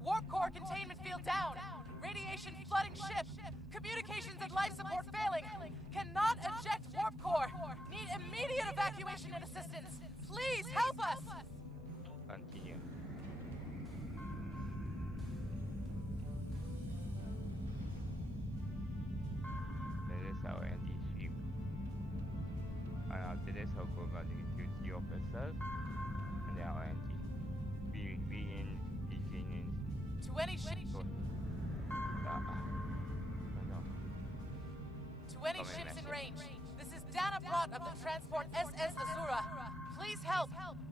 Warp core containment field down. Radiation flooding ship. Communications and life support failing. Cannot eject warp core. Need immediate evacuation and assistance. Please help us. Continue. That is our ND ship. And after this, I'll go back to duty officer and then our ND. Beginning. To any ship. No. To any ships in range, this is Dana Brott of the transport SS Azura. Please help.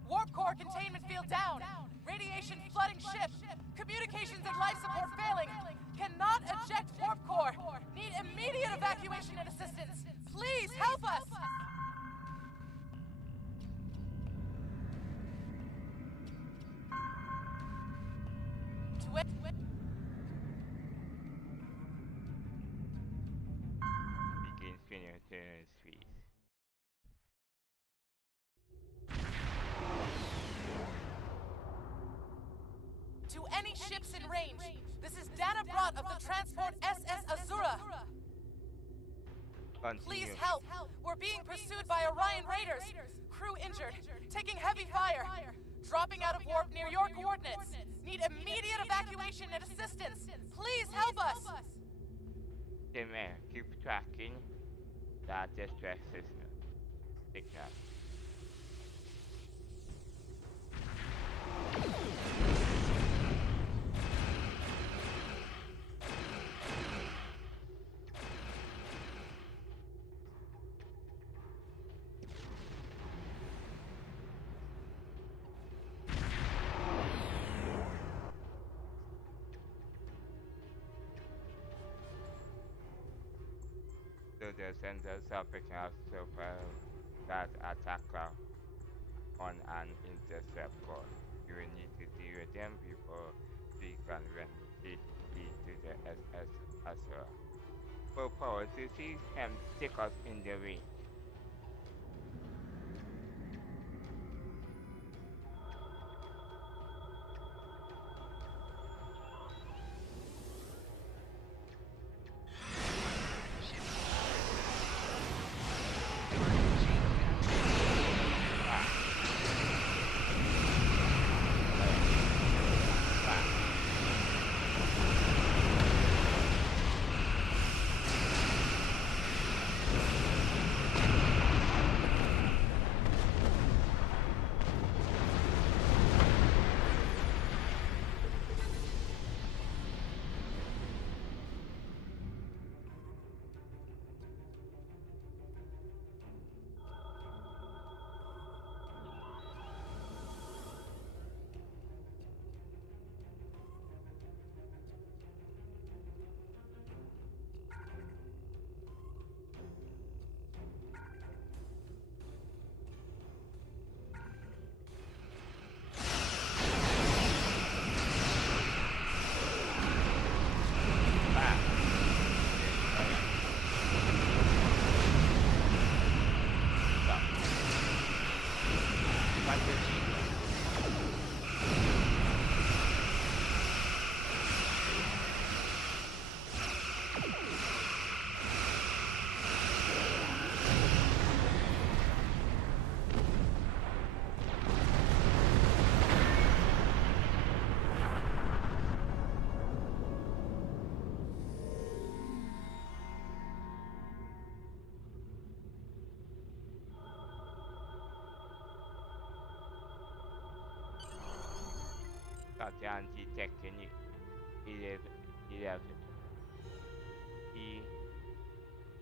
Warp core containment field down. Radiation flooding ship. Communications and life support failing. Cannot eject warp core. Need immediate evacuation and assistance. Please help us. Begin spinning speed. To any ships in range, this is Dana Brott of the transport SS Azura. Please help. We're being pursued by Orion Raiders. Crew injured. Taking heavy fire. Dropping out of warp near your coordinates. Need immediate evacuation and assistance. Please help us. Okay, man, keep tracking that distress system. Take that. So the sensors are picking up so far that attacker on an intercept course. You will need to deal with them before they can run it to the SS Azura. Full power to see him take us in the way. Tatian detecting 11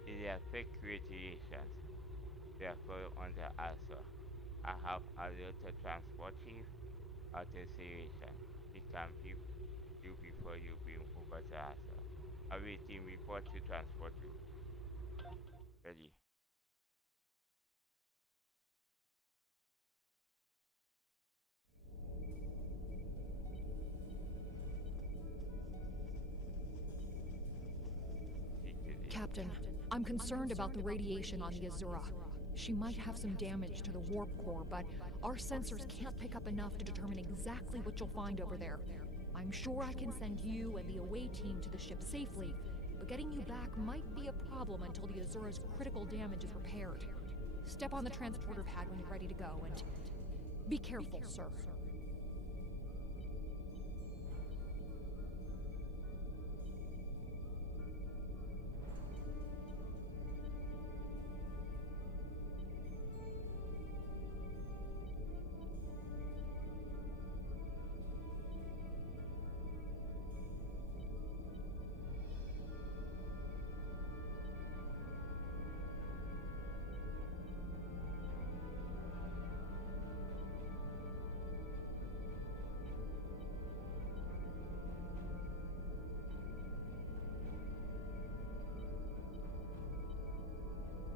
electric radiations. Therefore, on the answer, I have alerted transport chief of the situation. He can brief you before you bring over the answer. Awaiting report to transport you. Ready. Captain. I'm concerned about the radiation on the Azura. She might have some damage to the warp core, but our sensors can't pick up enough to determine exactly what you'll find over there. I'm sure I can send you and the away team to the ship safely, but getting you back might be a problem until the Azura's critical damage is repaired. Step on the transporter pad when you're ready to go, and be careful, sir.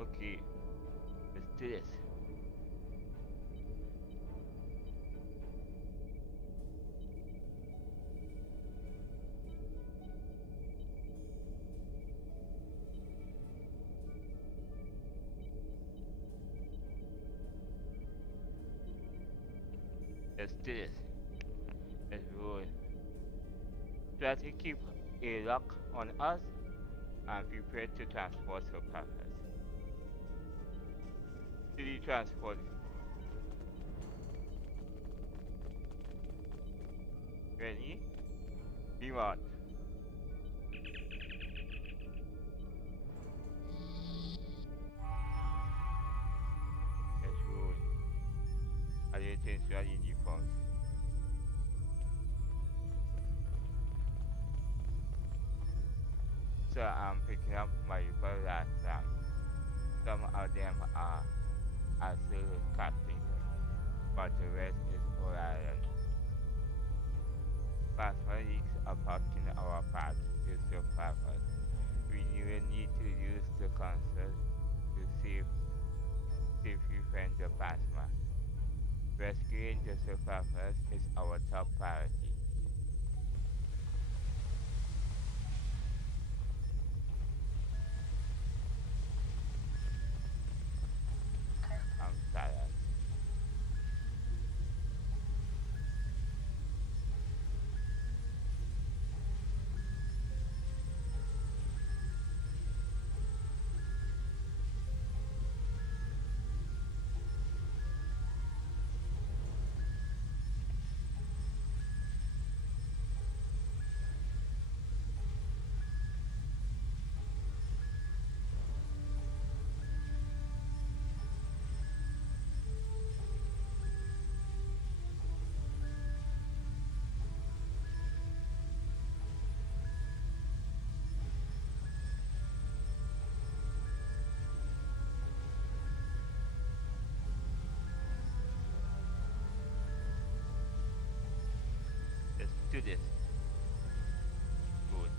Okay, let's do this. Let's do this. Let's roll. Try to keep a lock on us and prepare to transport survivors. To the transport. Ready? Beam out. Let's roll. Are you change your uniforms? So I'm picking up my last time. Some of them are absolute captain, but the rest is Orion. Pathfinders are blocking our path to survivors. We will need to use the console to safely find the plasma. Rescuing the survivors is our top priority. I'm tired. Let's do this. Good.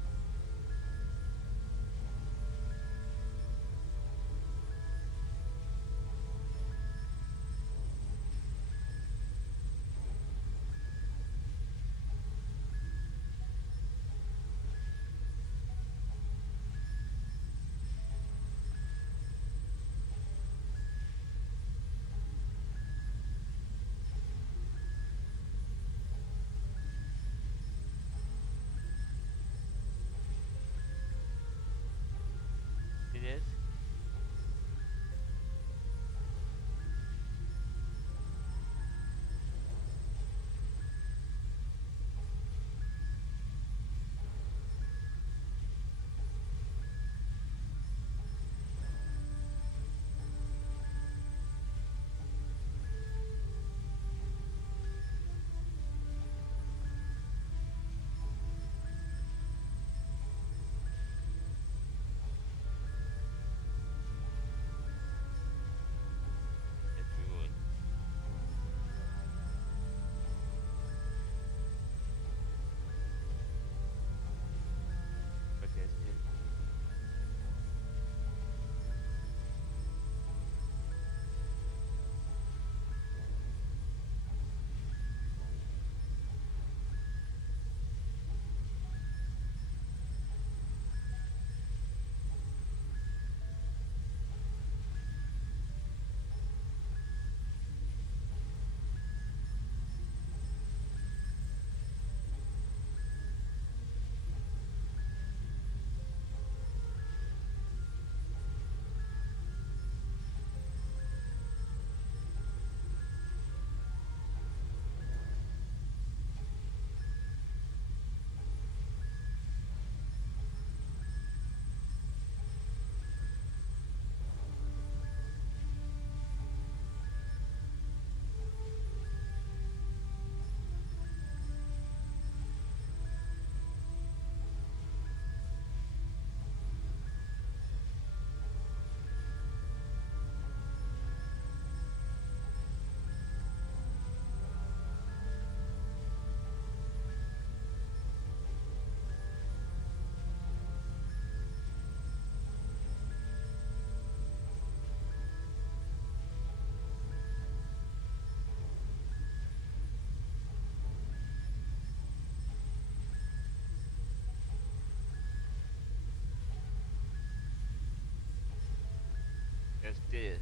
Let's do this.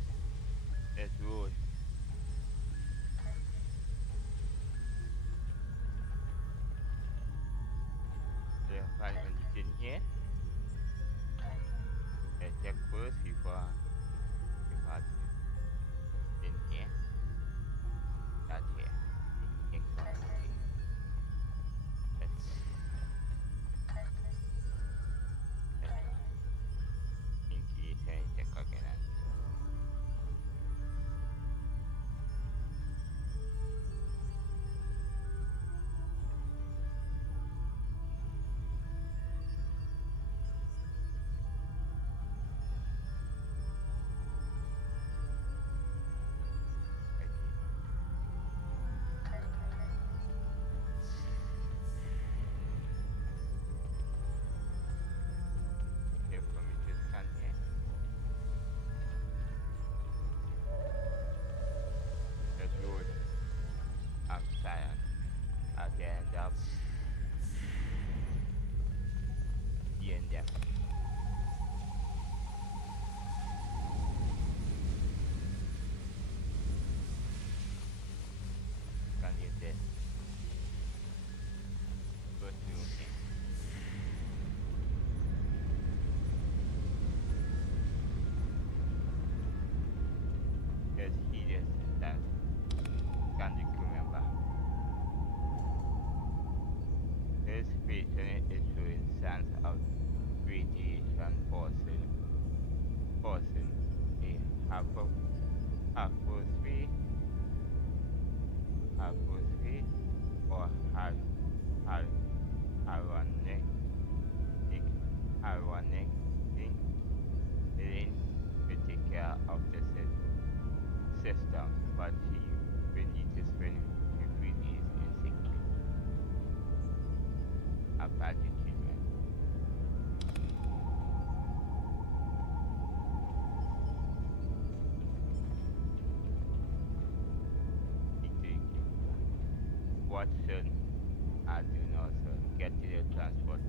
Let's roll. Yeah, find anything here. Let's check first before in here. Not here. Next one. Okay. Let's in case I check again. Watson, I do not get to the transport.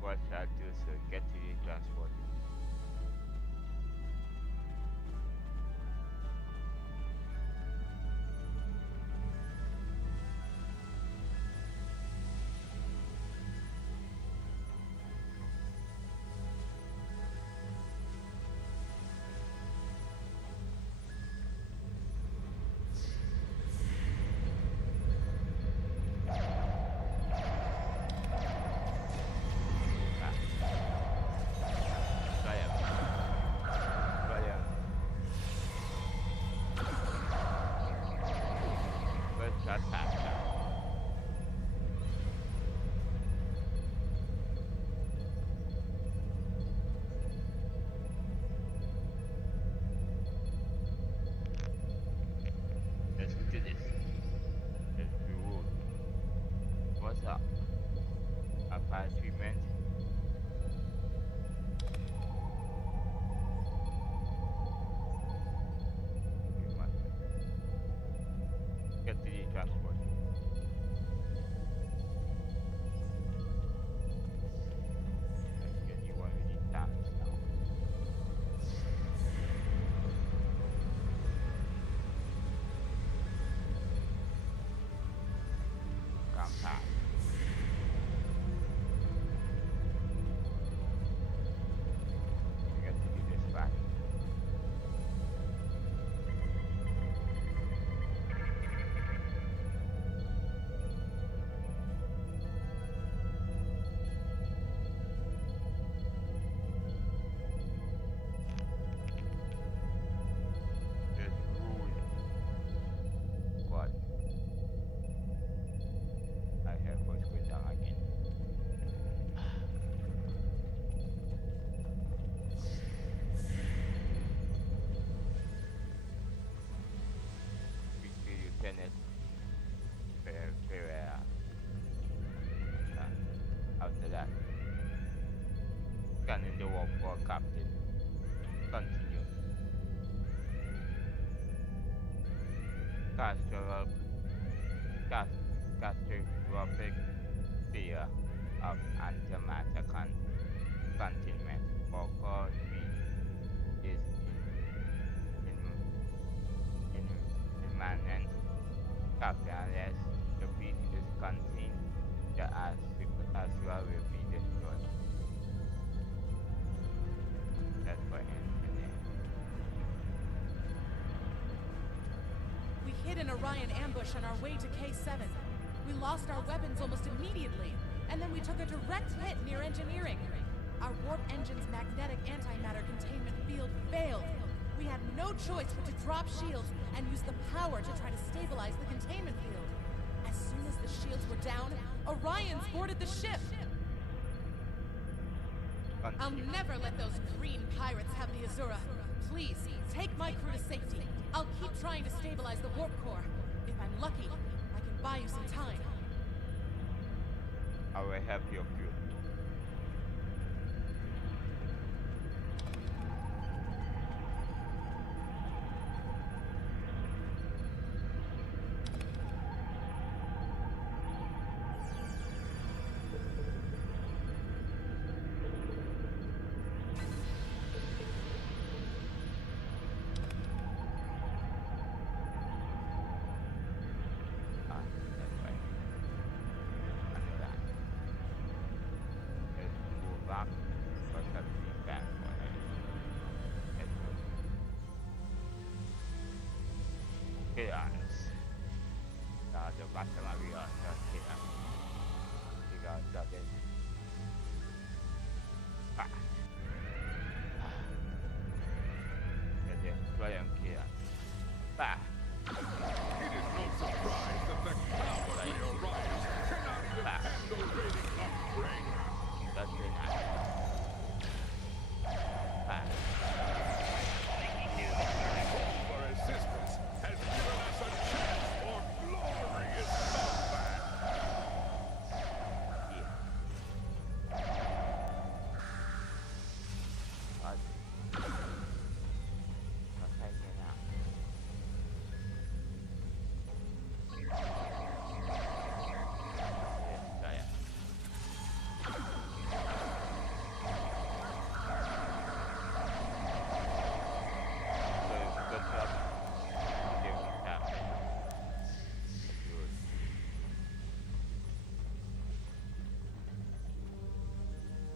What shall I do to get to the transport? catastrophic fear of antimatter containment or core speed is in immanent. Captain, unless the fleet is contained, the Asura will be destroyed. That's for engineering. We hid an Orion ambush on our way to K7. We lost our weapons almost immediately, and then we took a direct hit near engineering. Our warp engine's magnetic antimatter containment field failed. We had no choice but to drop shields and use the power to try to stabilize the containment field. As soon as the shields were down, Orions boarded the ship. I'll never let those green pirates have the Azura. Please, take my crew to safety. I'll keep trying to stabilize the warp core. If I'm lucky, I can buy you some time. I will help your crew.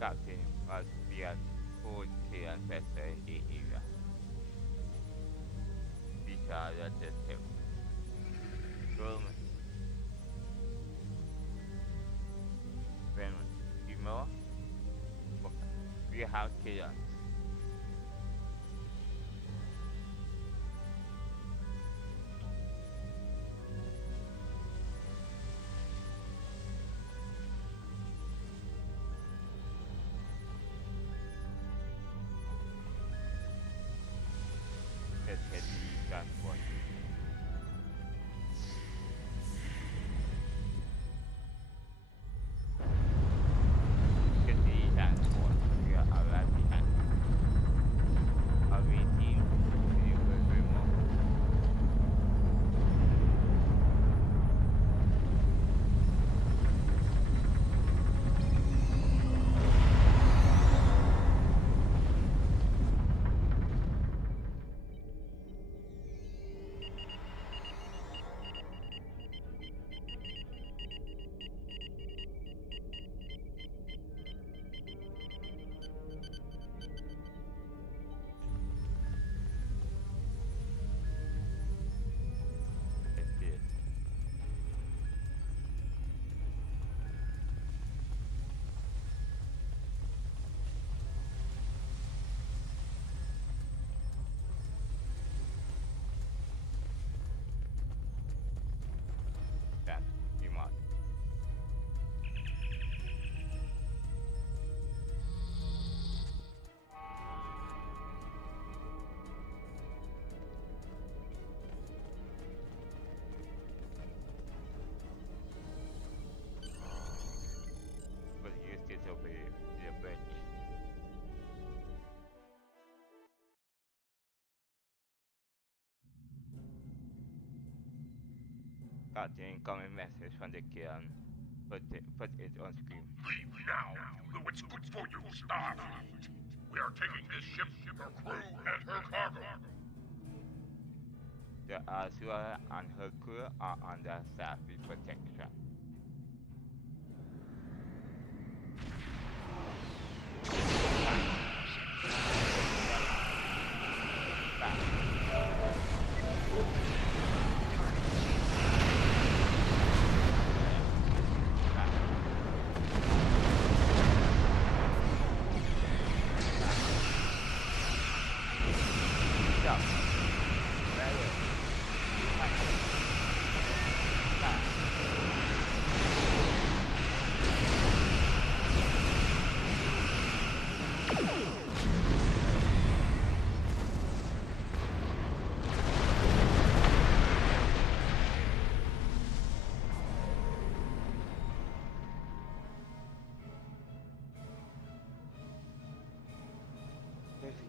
Captain must be at full clearance vessel in the area. Visual system. Room. When email, we have clearance. got the incoming message from the kiln. Put it on screen. Leave now, though it's good for you, Starfleet. We are taking this ship, her crew, and her cargo. The Azura and her crew are under Starfleet protection.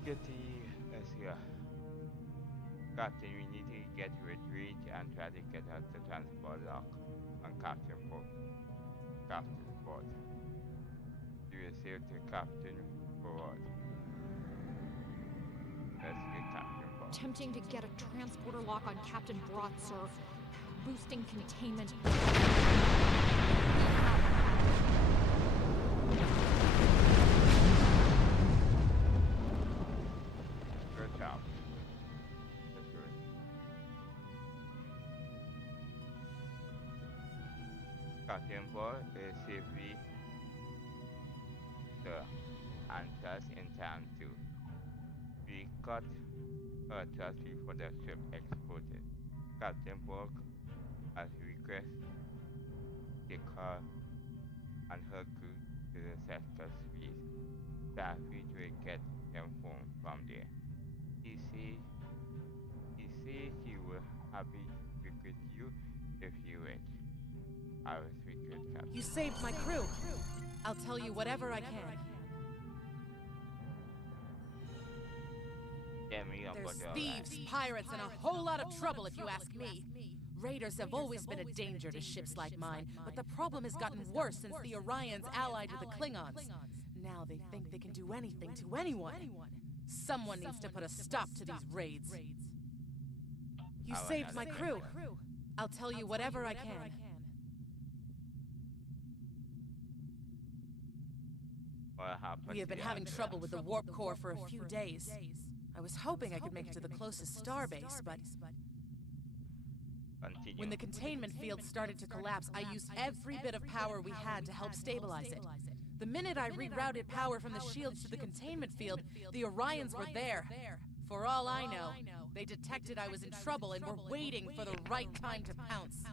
Let's see. Captain, we need to get to a bridge and try to get out the transport lock on Captain Port. You will save the Captain forward. Let's get Captain Port. Attempting to get a transporter lock on Captain Broad, sir. Boosting containment. Good job. That's good. Captain Port is safely the anchors in time to recut her thrust before the ship exploded. Captain Port has requested take her and her crew to the sector space. Starfleet will get them home from there. He says he will happy to recruit you if you wish. I will recruit Captain. You saved my crew. I'll tell you whatever I can. There's thieves, pirates, and a whole lot of trouble if you ask me. Raiders have always been a danger to ships like mine, but the problem has gotten worse since the Orions allied with the Klingons. Now they think they can do anything to anyone. Someone needs to put a stop to these raids. You saved my crew. I'll tell you whatever I can. We have been having trouble with the warp core for a few days. I was hoping I could make it to the closest starbase, but when the containment field started to collapse, I used every bit of power we had to help stabilize it. The minute I rerouted power from the shields to the containment field, the Orions were there. For all I know, they detected I was in trouble and were waiting for the right time to pounce.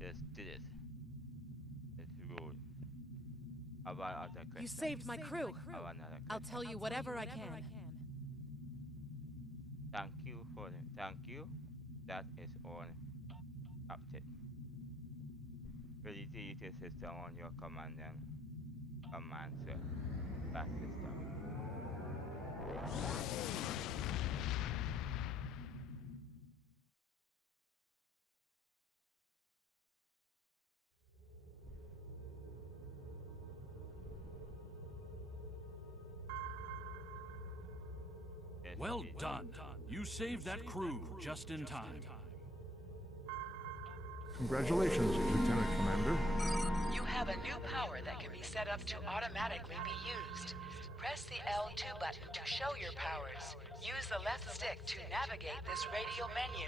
Let's do this. Let's roll. You saved my crew. I'll tell you whatever I can. Thank you for it. Thank you. That is all, Captain. Ready to use your system on your command, sir. Back system. Well done. You saved that crew just in time. Congratulations, Lieutenant Commander. You have a new power that can be set up to automatically be used. Press the L2 button to show your powers. Use the left stick to navigate this radial menu.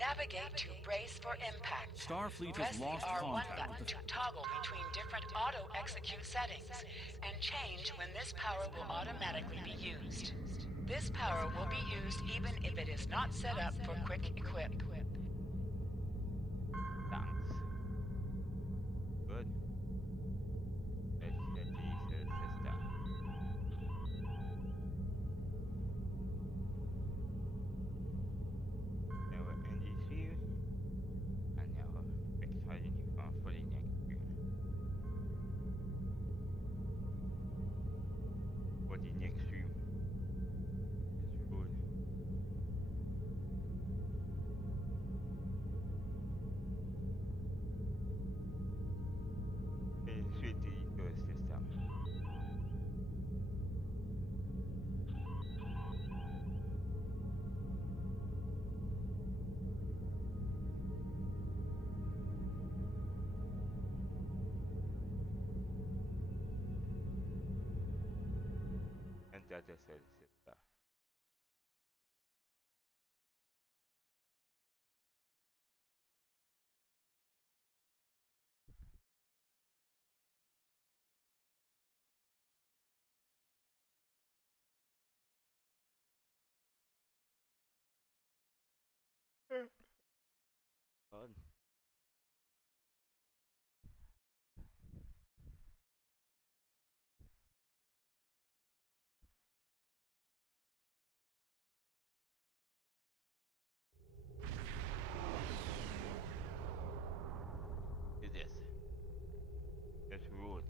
Navigate to brace for impact. Starfleet Press has lost the R1 contact button with to toggle between different auto-execute settings, and change when this power will automatically be used. This power will be used even if it is not set up for quick equip. Thanks. Good. Let's get the system. Now we're in this view, and now we're excited for the next view. For the next view. Let's roll. Understood, sister. God. Is this? It's rude.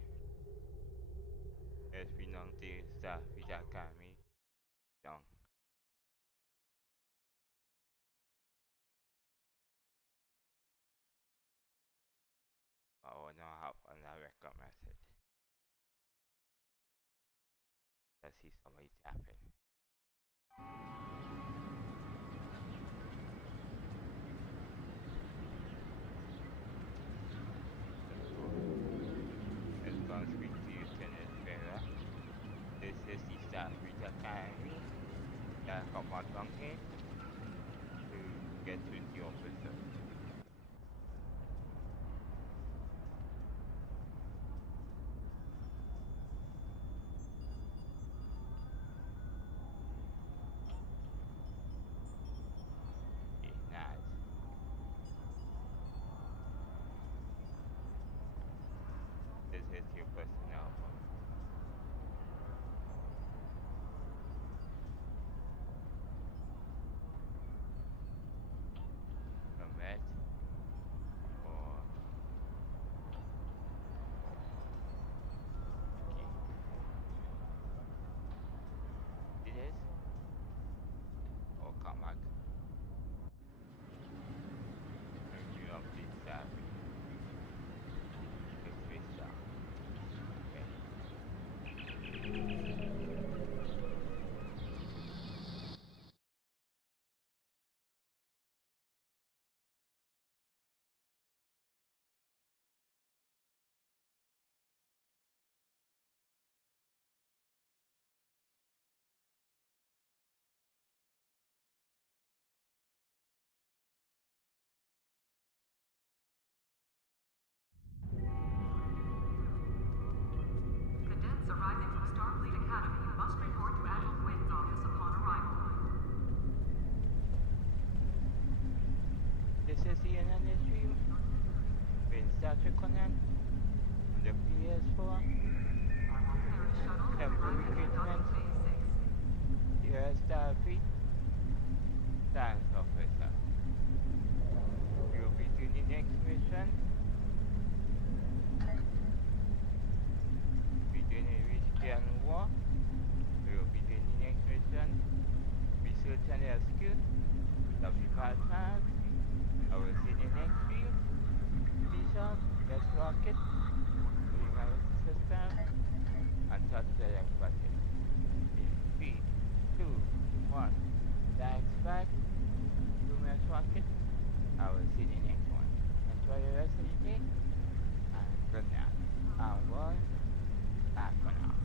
Es finante sta fidakami. Young. I wanna have another record message. I see somebody tapping. It's gonna speak to you, Lieutenant Vera. This is the Starfleet Academy. I got my donkey to get to the officer. Okay, nice. This is your personnel book. Commit or okay. It is or come back. Review of the Starfleet. It's 3 star. Okay. Cadets arriving from Starfleet Academy must report to Admiral Quinn's office upon arrival. This is the United Stream. With Star Trek Conan. On the ps4. Temporal recruitment. US Starfleet. Science officer. We will be doing the next mission. Be doing a Christian war. We will be doing the next mission. Research and rescue. W55. I will see the next field. Bishop, let's rocket. Doing our system. And touch the button. In 3, 2, 1. That's back. Luminous rocket. I will see the next one. Enjoy the rest of the day. And good night. I'm going back for now.